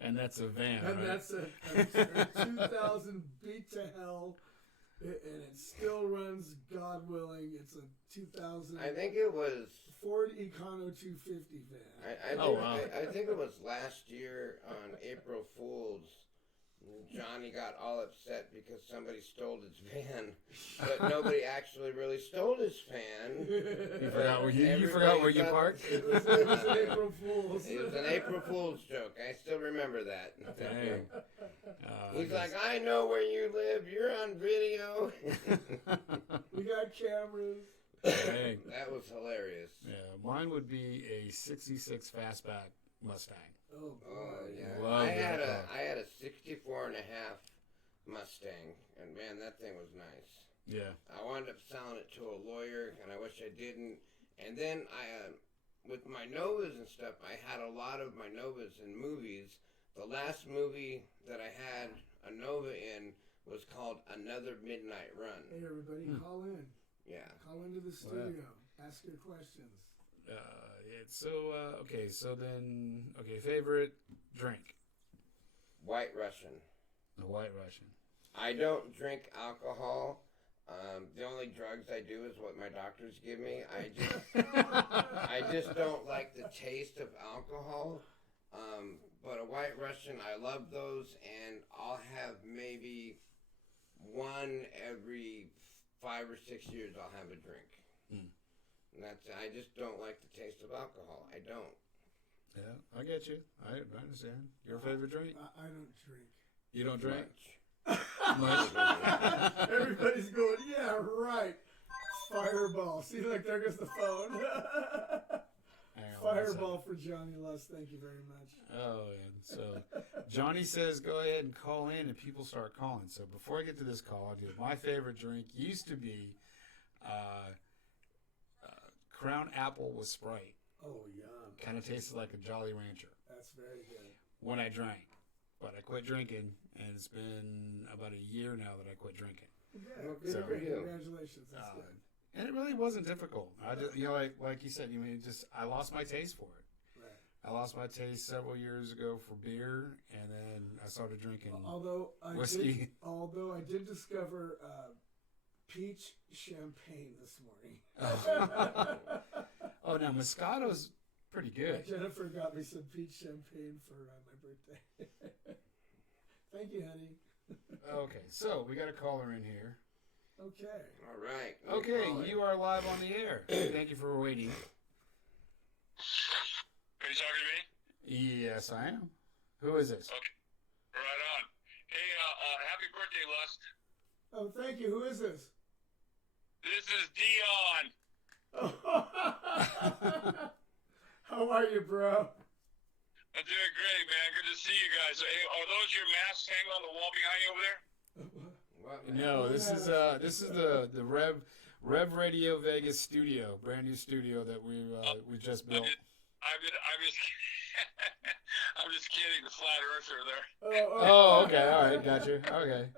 And that's a van, and right? That's a 2000 beat to hell. And it still runs, God willing. It's a 2000. I think it was Ford Econo 250 van. I think it was last year on April Fool's. Jonny got all upset because somebody stole his van, but nobody actually really stole his van. You forgot where you parked? It was an April Fool's. It was an April Fool's joke. I still remember that. Dang. He's like, I know where you live. You're on video. We got cameras. Dang. That was hilarious. Yeah, mine would be a 66 Fastback Mustang. Oh yeah. Love I had that a 64 and a half Mustang, and man, that thing was nice. Yeah. I wound up selling it to a lawyer, and I wish I didn't. And then with my Novas and stuff, I had a lot of my Novas in movies. The last movie that I had a Nova in was called Another Midnight Run. Hey, everybody, call in. Yeah. Call into the studio. Ask your questions. Favorite drink? White Russian. The White Russian. I don't drink alcohol. The only drugs I do is what my doctors give me. I just don't like the taste of alcohol. But a White Russian, I love those, and I'll have maybe one every 5 or 6 years. I'll have a drink. And I just don't like the taste of alcohol. I don't. Yeah, I get you. I understand. Your favorite drink? I don't drink. You don't drink? Much. Everybody's going, yeah, right. Fireball. See, look, there goes the phone. Fireball for Jonny Lust. Thank you very much. Oh, and so Jonny says go ahead and call in, and people start calling. So before I get to this call, I'll do my favorite drink used to be Crown Apple with Sprite. Oh, yum. Kind of tasted like a Jolly Rancher. That's very good. When I drank. But I quit drinking, and it's been about a year now that I quit drinking. Yeah, well, good for you. Congratulations. That's good. And it really wasn't difficult. I just, like you said, I lost my taste for it. Right. I lost my taste several years ago for beer, and then I started drinking whiskey. Although I did discover peach champagne this morning. Oh, now Moscato's pretty good. Jennifer got me some peach champagne for my birthday. Thank you, honey. Okay, so we got a caller in here. Okay. All right. Okay, you are live on the air. Thank you for waiting. Are you talking to me? Yes, I am. Who is this? Okay. Right on. Hey, happy birthday, Lust. Oh, thank you. Who is this? This is Dion. How are you, bro? I'm doing great, man. Good to see you guys. Hey, are those your masks hanging on the wall behind you over there? No, this is the Rev Radio Vegas studio, brand new studio that we just built. I'm just kidding. The flat earther there. Oh, okay, all right, gotcha. Okay.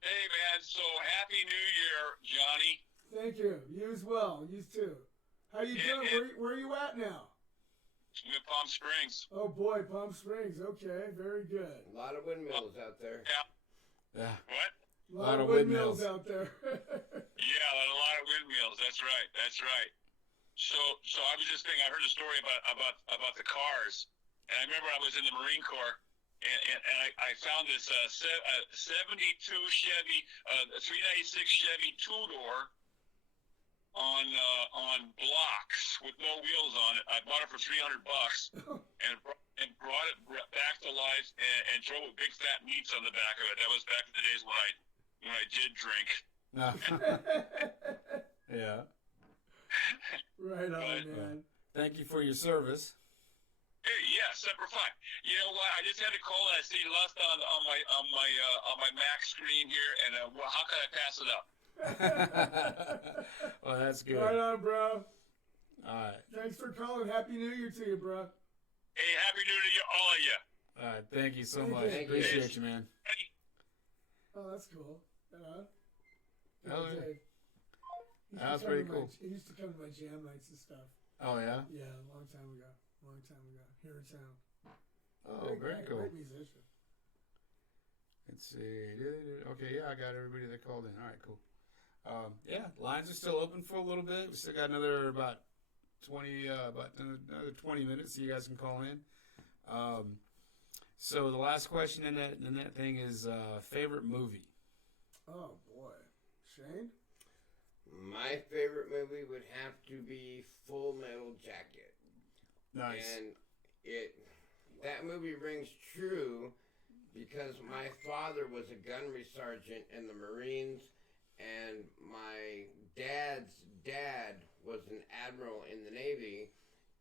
Hey, man. So happy New Year, Jonny. Thank you. You as well. You too. How you doing? Where are you at now? I'm in Palm Springs. Oh boy, Palm Springs. Okay, very good. A lot of windmills out there. Yeah. What? A lot of windmills out there. Yeah, a lot of windmills. That's right. That's right. So I was just thinking. I heard a story about the cars, and I remember I was in the Marine Corps, and I found this 72 Chevy, 396 Chevy two-door on blocks with no wheels on it. I bought it for $300 and brought it back to life and drove with big fat meats on the back of it. That was back in the days when I did drink. Yeah. Right on, man. Thank you for your service. Hey, yeah, separate fine. You know what? I just had to call and I see Lust on my Mac screen here, and how can I pass it up? Well, that's good. Right on, bro. All right. Thanks for calling. Happy New Year to you, bro. Hey, happy New Year to all of you. All right. Thank you so Thank much. you. Appreciate you, man. Oh, that's cool. Oh, Yeah, yeah. He That's pretty cool. He used to come to my jam nights and stuff. Oh, yeah? Yeah, a long time ago. Here in town. Oh, very cool. Great musician. Let's see. Okay, yeah, I got everybody that called in. All right, cool. Yeah, lines are still open for a little bit. We still got another about 20 minutes so you guys can call in. So the last question in that thing is favorite movie. Oh boy, Shane. My favorite movie would have to be Full Metal Jacket. Nice. And that movie rings true because my father was a gunnery sergeant in the Marines, and my dad's dad was an admiral in the Navy,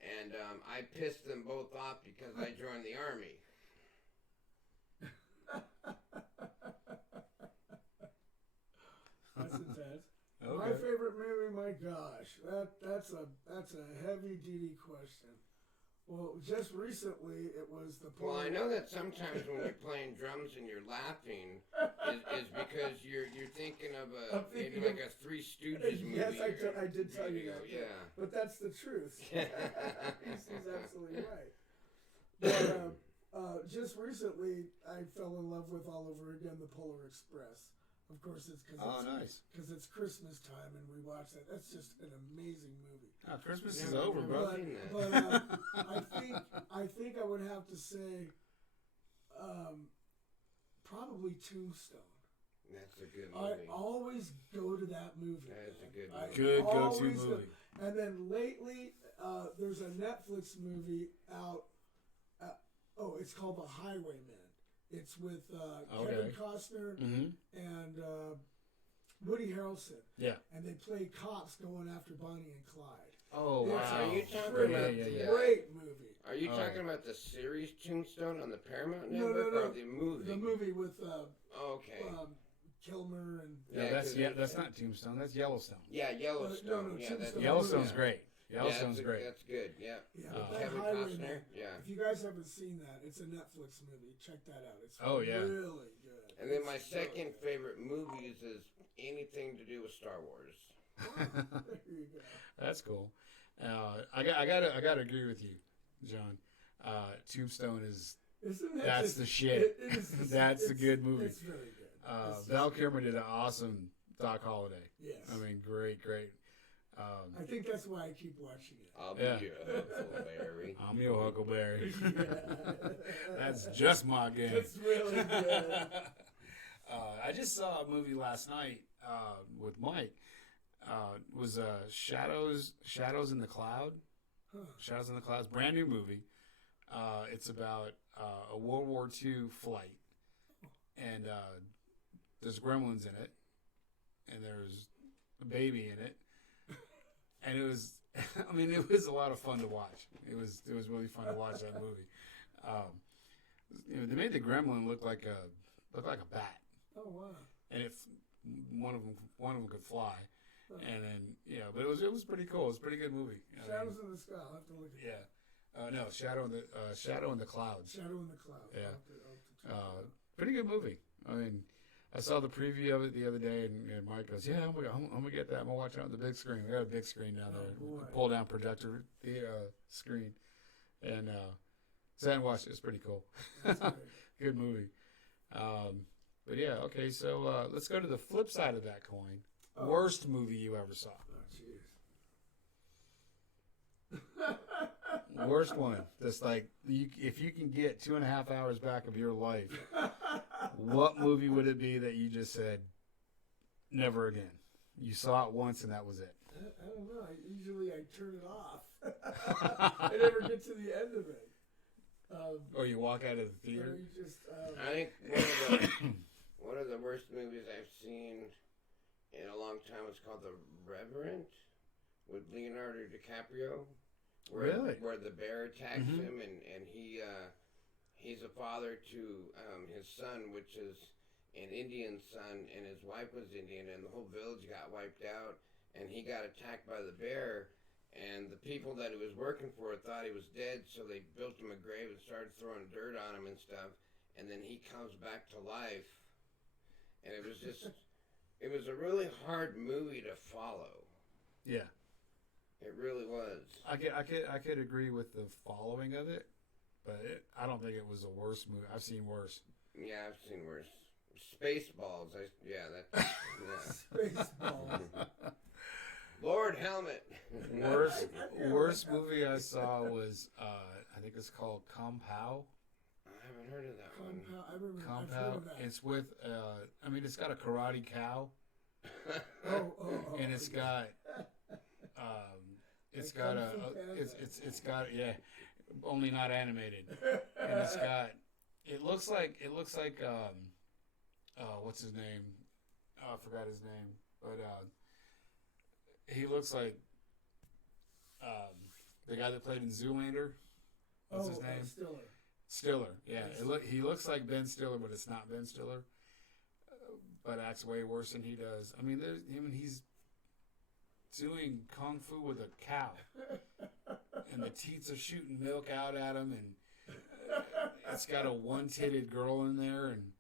and I pissed them both off because I joined the Army. That's intense. Okay. My favorite movie, my gosh, that's a heavy duty question. Well, just recently it was the. Well, I know that sometimes when you're playing drums and you're laughing, is because you're thinking of maybe like a Three Stooges movie. Yes, I did tell you that. Yeah, but that's the truth. He's absolutely right. But just recently, I fell in love with all over again the Polar Express. Of course, it's because it's Christmas time and we watch that. That's just an amazing movie. Christmas is over, bro. But I think I would have to say probably Tombstone. That's a good movie. I always go to that movie. That's a good movie. Good go-to movie. And then lately, there's a Netflix movie out. It's called The Highwayman. It's with Kevin Costner and Woody Harrelson. Yeah. And they play cops going after Bonnie and Clyde. Oh, wow. Are you talking about great movie. Are you talking about the series Tombstone on the Paramount Network or the movie? The movie with Kilmer and that's not Tombstone. That's Yellowstone. Yeah, Yellowstone. Yellowstone's great. Yellowstone's great. That's good. Yeah. Kevin Costner. Yeah. If you guys haven't seen that, it's a Netflix movie. Check that out. It's really good. And then my second favorite movies is anything to do with Star Wars. There you go. That's cool. I gotta agree with you, John. Tombstone that's the shit. That's a good movie. It's very good. Val Kilmer did an awesome Doc Holliday. Yes. I mean, great. I think that's why I keep watching it. I'll be your Huckleberry. I'm your Huckleberry. That's just my game. It's really good. I just saw a movie last night with Mike. It was Shadows in the Cloud. Shadows in the Clouds, brand new movie. It's about a World War II flight, and there's gremlins in it, and there's a baby in it. And it was, it was a lot of fun to watch. It was really fun to watch that movie. They made the gremlin look like a bat. Oh wow! And one of them could fly, and then but it was pretty cool. It was a pretty good movie. Shadows in the Sky. I'll have to look at it. Yeah. No, Shadow in the Clouds. Shadow in the Clouds. Yeah. Pretty good movie. I saw the preview of it the other day, and Mike goes, "Yeah, I'm gonna get that. I'm gonna watch it on the big screen. We got a big screen down there, pull down projector screen." And so I hadn't watched it. It's pretty cool. Good movie. But yeah, okay. So let's go to the flip side of that coin. Worst movie you ever saw? Oh, jeez. Worst one. Just like if you can get 2.5 hours back of your life. What movie would it be that you just said, never again? You saw it once and that was it. I don't know. Usually I turn it off. I never get to the end of it. Or you walk out of the theater? I think one of the worst movies I've seen in a long time is called The Reverend with Leonardo DiCaprio. where the bear attacks him, and he's a father to his son, which is an Indian son, and his wife was Indian, and the whole village got wiped out, and he got attacked by the bear, and the people that he was working for thought he was dead, so they built him a grave and started throwing dirt on him and stuff, and then he comes back to life, and it was just, it was a really hard movie to follow. Yeah. It really was. I could agree with the following of it, but I don't think it was a worse movie. I've seen worse. Yeah, I've seen worse. Spaceballs. Spaceballs. Lord Helmet. Worst movie I saw was I think it's called Compow. I haven't heard of that one. I remember. I've Compow. heard of that. It's with it's got a karate cow. And it's got it's got only not animated, and it looks like what's his name? Oh, I forgot his name, but he looks like the guy that played in Zoolander. What's his name? Stiller. Yeah, he looks like Ben Stiller, but it's not Ben Stiller. But acts way worse than he does. I mean, he's doing kung fu with a cow, and the teats are shooting milk out at him, and it's got a one-titted girl in there, and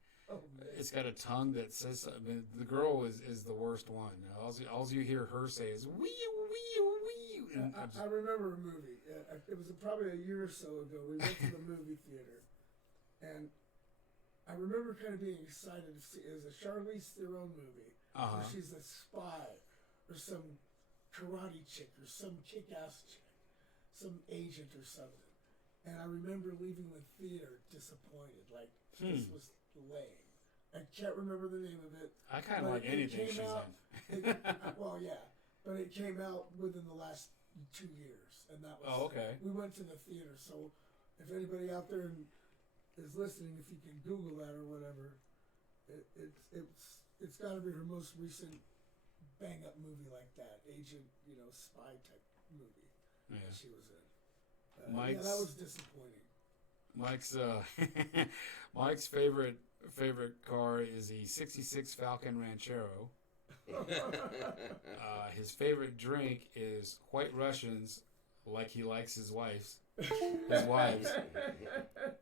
it's got a tongue that says. I mean, the girl is the worst one. All you hear her say is "wee wee wee." I remember a movie. It was probably a year or so ago. We went to the movie theater, and I remember kind of being excited to see it was a Charlize Theron movie where she's a spy or some karate chick or some kick-ass chick, some agent or something. And I remember leaving the theater disappointed, like this was lame. I can't remember the name of it. I kind of like anything she's in. Well, yeah, but it came out within the last 2 years, and that was. Oh, okay. We went to the theater, so if anybody out there is listening, if you can Google that or whatever, it's got to be her most recent bang up movie like that, agent, spy type movie that she was in. Yeah, that was disappointing. Mike's favorite car is the '66 Falcon Ranchero. His favorite drink is White Russians, like he likes his wives.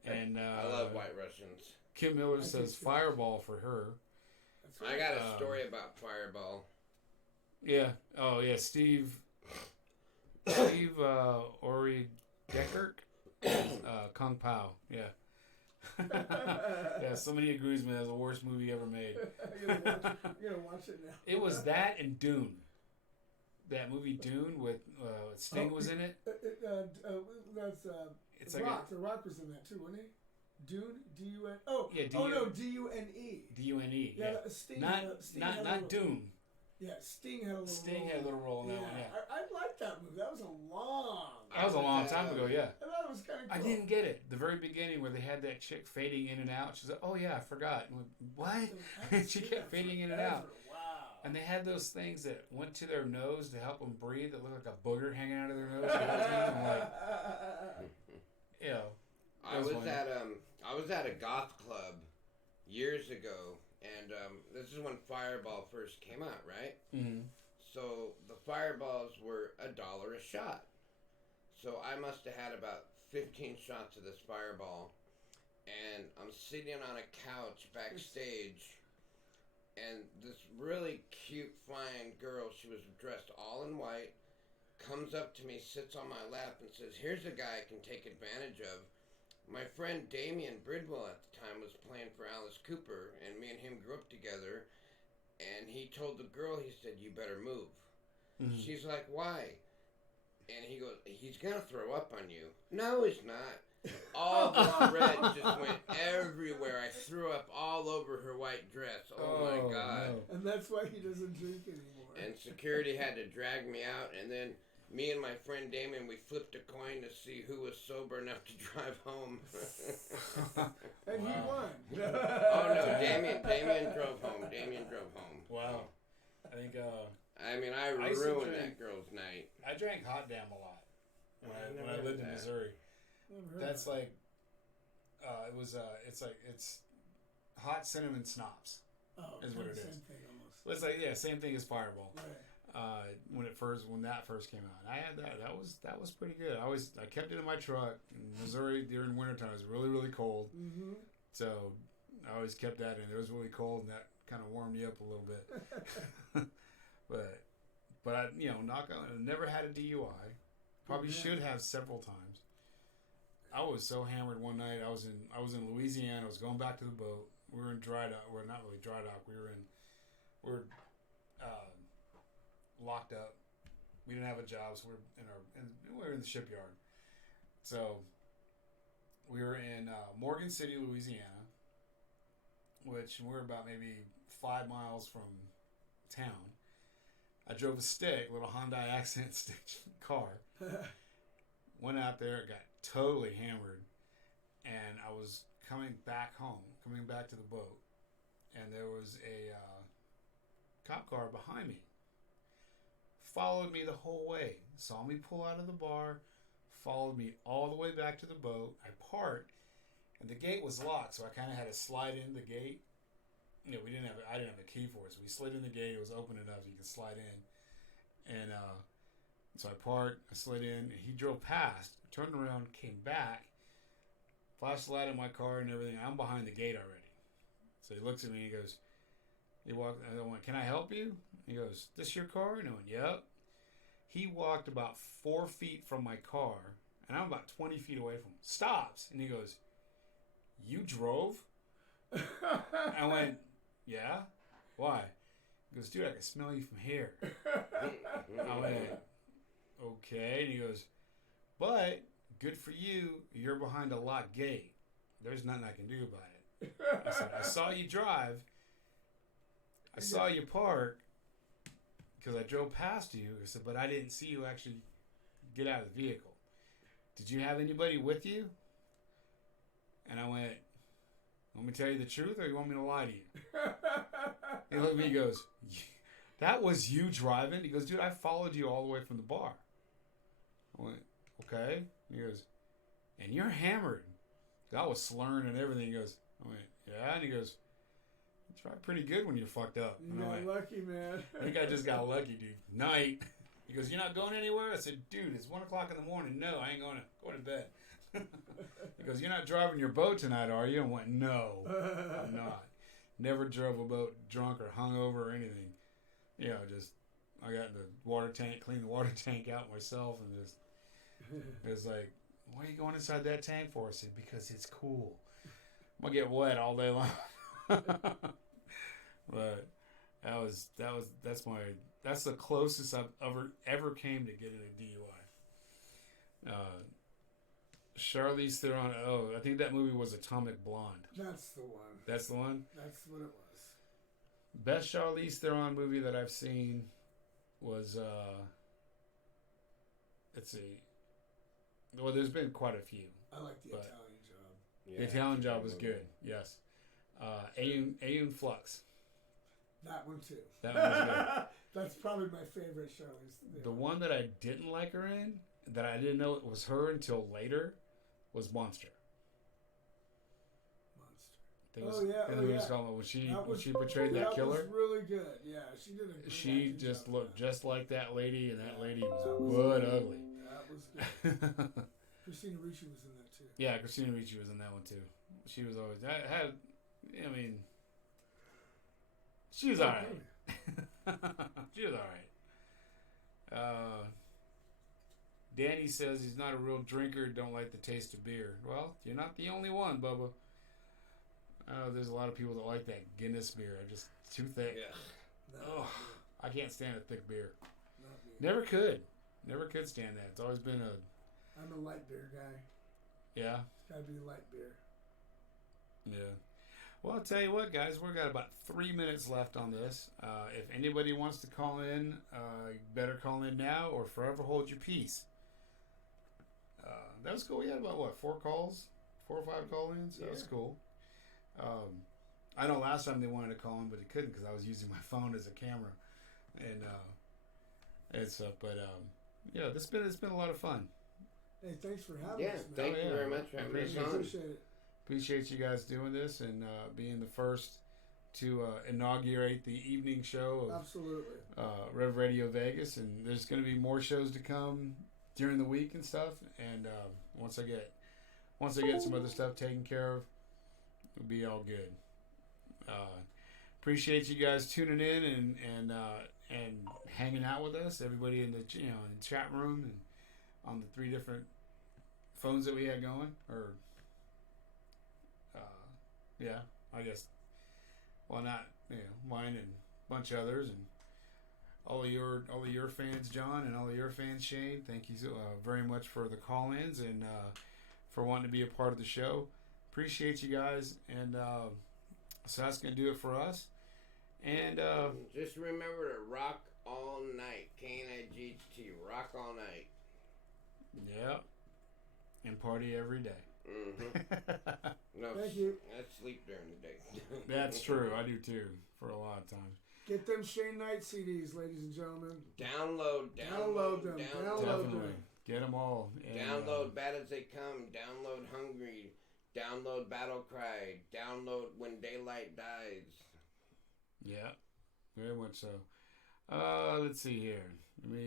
And I love White Russians. Kim Miller says Fireball for her. I got a story about Fireball. Yeah. Oh yeah, Steve Ori Deckert. Kung Pao. Yeah. Yeah, somebody agrees with me. That's the worst movie ever made. You gotta watch it now. It was that and Dune. That movie Dune with Sting was in it. That's it's The like Rock. The Rock was in that too, wasn't he? Dune, D-U-N. Oh, yeah, no, D-U-N-E. D-U-N-E. Yeah, Sting. Not Dune. Yeah, Sting had a little role in that one. Yeah, I liked that movie. That was a long time ago. Yeah, I thought it was kind of cool. I didn't get it. The very beginning where they had that chick fading in and out. She's like, "Oh yeah, I forgot." And what? And she kept fading in and out. Wow. And they had those things that went to their nose to help them breathe. That looked like a booger hanging out of their nose. I'm like, I was at a goth club years ago, and this is when Fireball first came out, right? Mm-hmm. So the Fireballs were $1 a shot. So I must have had about 15 shots of this Fireball, and I'm sitting on a couch backstage, and this really cute, fine girl, she was dressed all in white, comes up to me, sits on my lap, and says, "Here's a guy I can take advantage of." My friend Damien Bridwell at the time was playing for Alice Cooper, and me and him grew up together, and he told the girl, he said, "You better move." Mm-hmm. She's like, "Why?" And he goes, "He's going to throw up on you." No, he's not. All the red just went everywhere. I threw up all over her white dress. Oh my God. No. And that's why he doesn't drink anymore. And security had to drag me out, and then me and my friend Damien, we flipped a coin to see who was sober enough to drive home. And he won. Oh no, Damien drove home. Wow. I think I ruined that girl's night. I drank Hot Damn a lot. when I lived in Missouri. That's like, it's hot cinnamon schnapps. Oh, is what it same is. thing almost. It's like, yeah, same thing as Fireball. Right. When that first came out, I had that. That was pretty good. I kept it in my truck in Missouri during wintertime. It was really, really cold. Mm-hmm. So I always kept that in. It was really cold, and that kind of warmed you up a little bit. but I, knock on. I never had a DUI. Probably should have several times. I was so hammered one night. I was in Louisiana. I was going back to the boat. We were in dry dock. Well, not really dry dock. We were locked up. We didn't have a job, so we were in the shipyard. So we were in Morgan City, Louisiana, which we're about maybe 5 miles from town. I drove a little Hyundai Accent stick car. Went out there, got totally hammered, and I was coming back to the boat, and there was a cop car behind me. Followed me the whole way. Saw me pull out of the bar, followed me all the way back to the boat. I parked, and the gate was locked, so I kind of had to slide in the gate. I didn't have a key for it, so we slid in the gate. It was open enough so you could slide in, and so I parked. I slid in, and he drove past, turned around, came back, flashed the light in my car and everything. I'm behind the gate already, so he looks at me and he goes. I went, "Can I help you?" He goes, "This your car?" And I went, "Yep." He walked about 4 feet from my car, and I'm about 20 feet away from him. Stops, and he goes, "You drove?" I went, "Yeah." "Why?" He goes, "Dude, I can smell you from here." I went, "Okay." And he goes, "But good for you. You're behind a locked gate. There's nothing I can do about it." I said, "I saw you drive. I saw you park because I drove past you." I said, "But I didn't see you actually get out of the vehicle. Did you have anybody with you?" And I went, "Want me to tell you the truth, or you want me to lie to you?" He looked at me and goes, "That was you driving?" He goes, "Dude, I followed you all the way from the bar." I went, "Okay." He goes, "And you're hammered." I was slurring and everything. He goes, I went, "Yeah." And he goes, "You drive pretty good when you're fucked up." You got lucky, man. I think I just got lucky, dude. Night. He goes, "You're not going anywhere?" I said, "Dude, it's 1 o'clock in the morning. No, I ain't going to bed." He goes, "You're not driving your boat tonight, are you?" I went, "No, I'm not. Never drove a boat drunk or hungover or anything. Just I got in the water tank, cleaned the water tank out myself, and just it was like, "Why are you going inside that tank for?" I said, "Because it's cool. I'm gonna get wet all day long." But that's the closest I've ever came to getting a DUI. Charlize Theron. Oh, I think that movie was Atomic Blonde. That's the one. That's the one? That's what it was. Best Charlize Theron movie that I've seen was let's see. Well, there's been quite a few. I like the Italian Job. Yeah, the Italian Job was good. Yes. Aeon Flux. That one too. That one was good. That's probably my favorite Charlize Theron. The one that I didn't like her in, that I didn't know it was her until later, was Monster. When she portrayed that killer. That was really good. Yeah, she did a good She just looked just like that lady, and that lady was good ugly. That was good. Christina Ricci was in that too. Yeah, Christina Ricci was in that one too. She was always she was alright. She was alright. Danny says he's not a real drinker, don't like the taste of beer. Well, you're not the only one, Bubba. I know there's a lot of people that like that Guinness beer. It's too thick. Yeah. Oh, I can't stand a thick beer. Never could stand that. It's always been I'm a light beer guy. Yeah? It's gotta be light beer. Yeah. Well, I'll tell you what, guys. We've got about 3 minutes left on this. If anybody wants to call in, you better call in now or forever hold your peace. That was cool. We had about, 4 calls? 4 or 5 call-ins? That was cool. I know last time they wanted to call in, but they couldn't because I was using my phone as a camera and stuff. But yeah, it's been a lot of fun. Hey, thanks for having us, man. Thank you very much for having us on. Appreciate it. Appreciate you guys doing this and being the first to inaugurate the evening show of Absolutely. Rev Radio Vegas, and there's going to be more shows to come during the week and stuff. And once I get some other stuff taken care of, it'll be all good. Appreciate you guys tuning in and hanging out with us. Everybody in the in the chat room and on the 3 different phones that we had going, or I guess. Well, not mine and a bunch of others, and all of your fans, John, and all of your fans, Shane. Thank you very much for the call-ins and for wanting to be a part of the show. Appreciate you guys, and so that's gonna do it for us. And just remember to rock all night. KNIGHT, rock all night. Yeah, and party every day. No, thank you. I sleep during the day. That's true. I do too. For a lot of times. Get them Shane Knight CDs, ladies and gentlemen. Download them. Definitely. Them. Get them all. And, download Bad As They Come. Download Hungry. Download Battle Cry. Download When Daylight Dies. Yeah, very much so. Let's see here. Let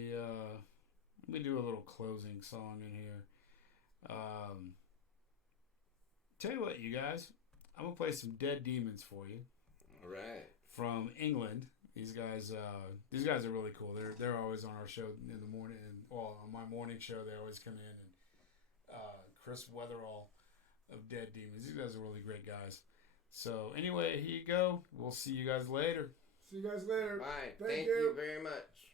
me do a little closing song in here. Tell you what, you guys, I'm gonna play some Dead Demons for you. All right. From England. These guys are really cool. They're always on our show in the morning, and on my morning show they always come in. And Chris Weatherall of Dead Demons. These guys are really great guys. So anyway, here you go. We'll see you guys later. See you guys later. Bye. Thank you very much.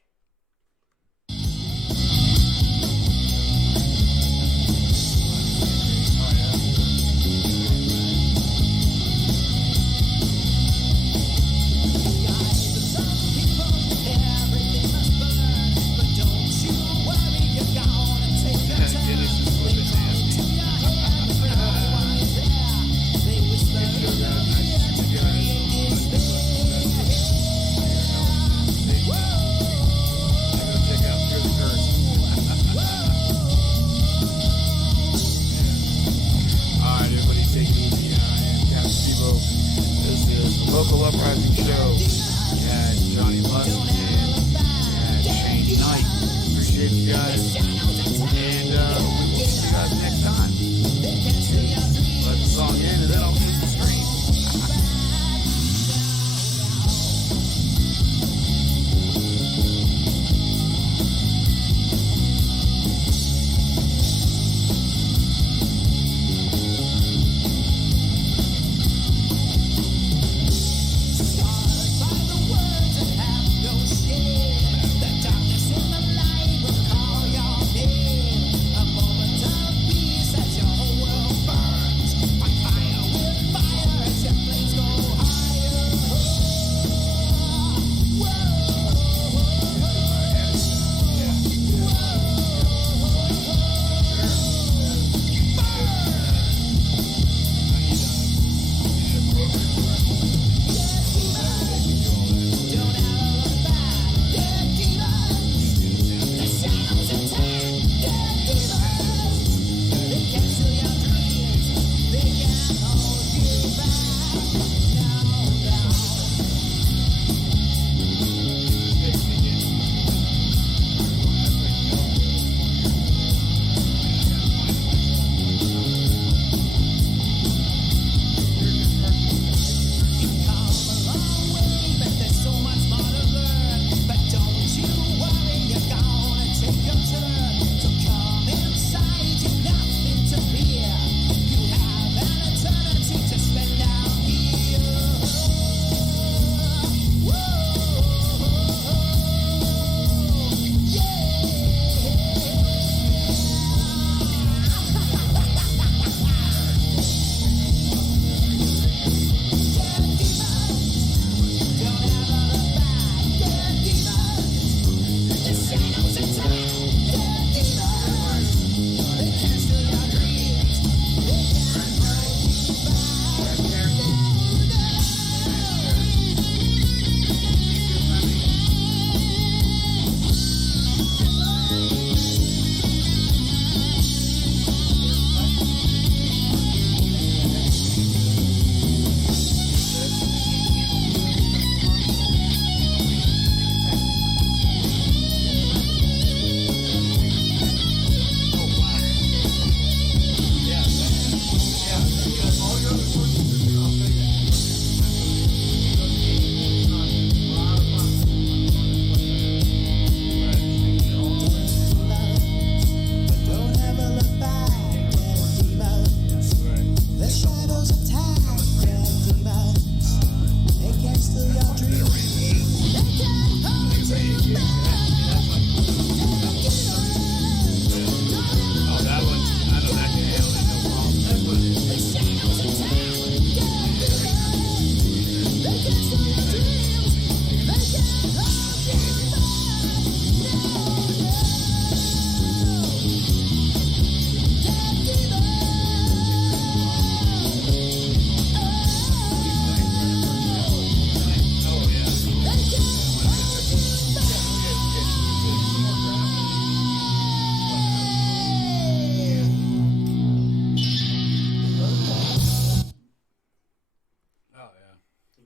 Local Uprising Show. We had Jonny and Shane Knight. Appreciate you guys. And we will see you guys next time. Let the song end and then I'll end the stream. The darkness in the light will call your name.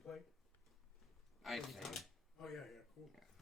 play? I sing. Oh yeah, cool. Yeah.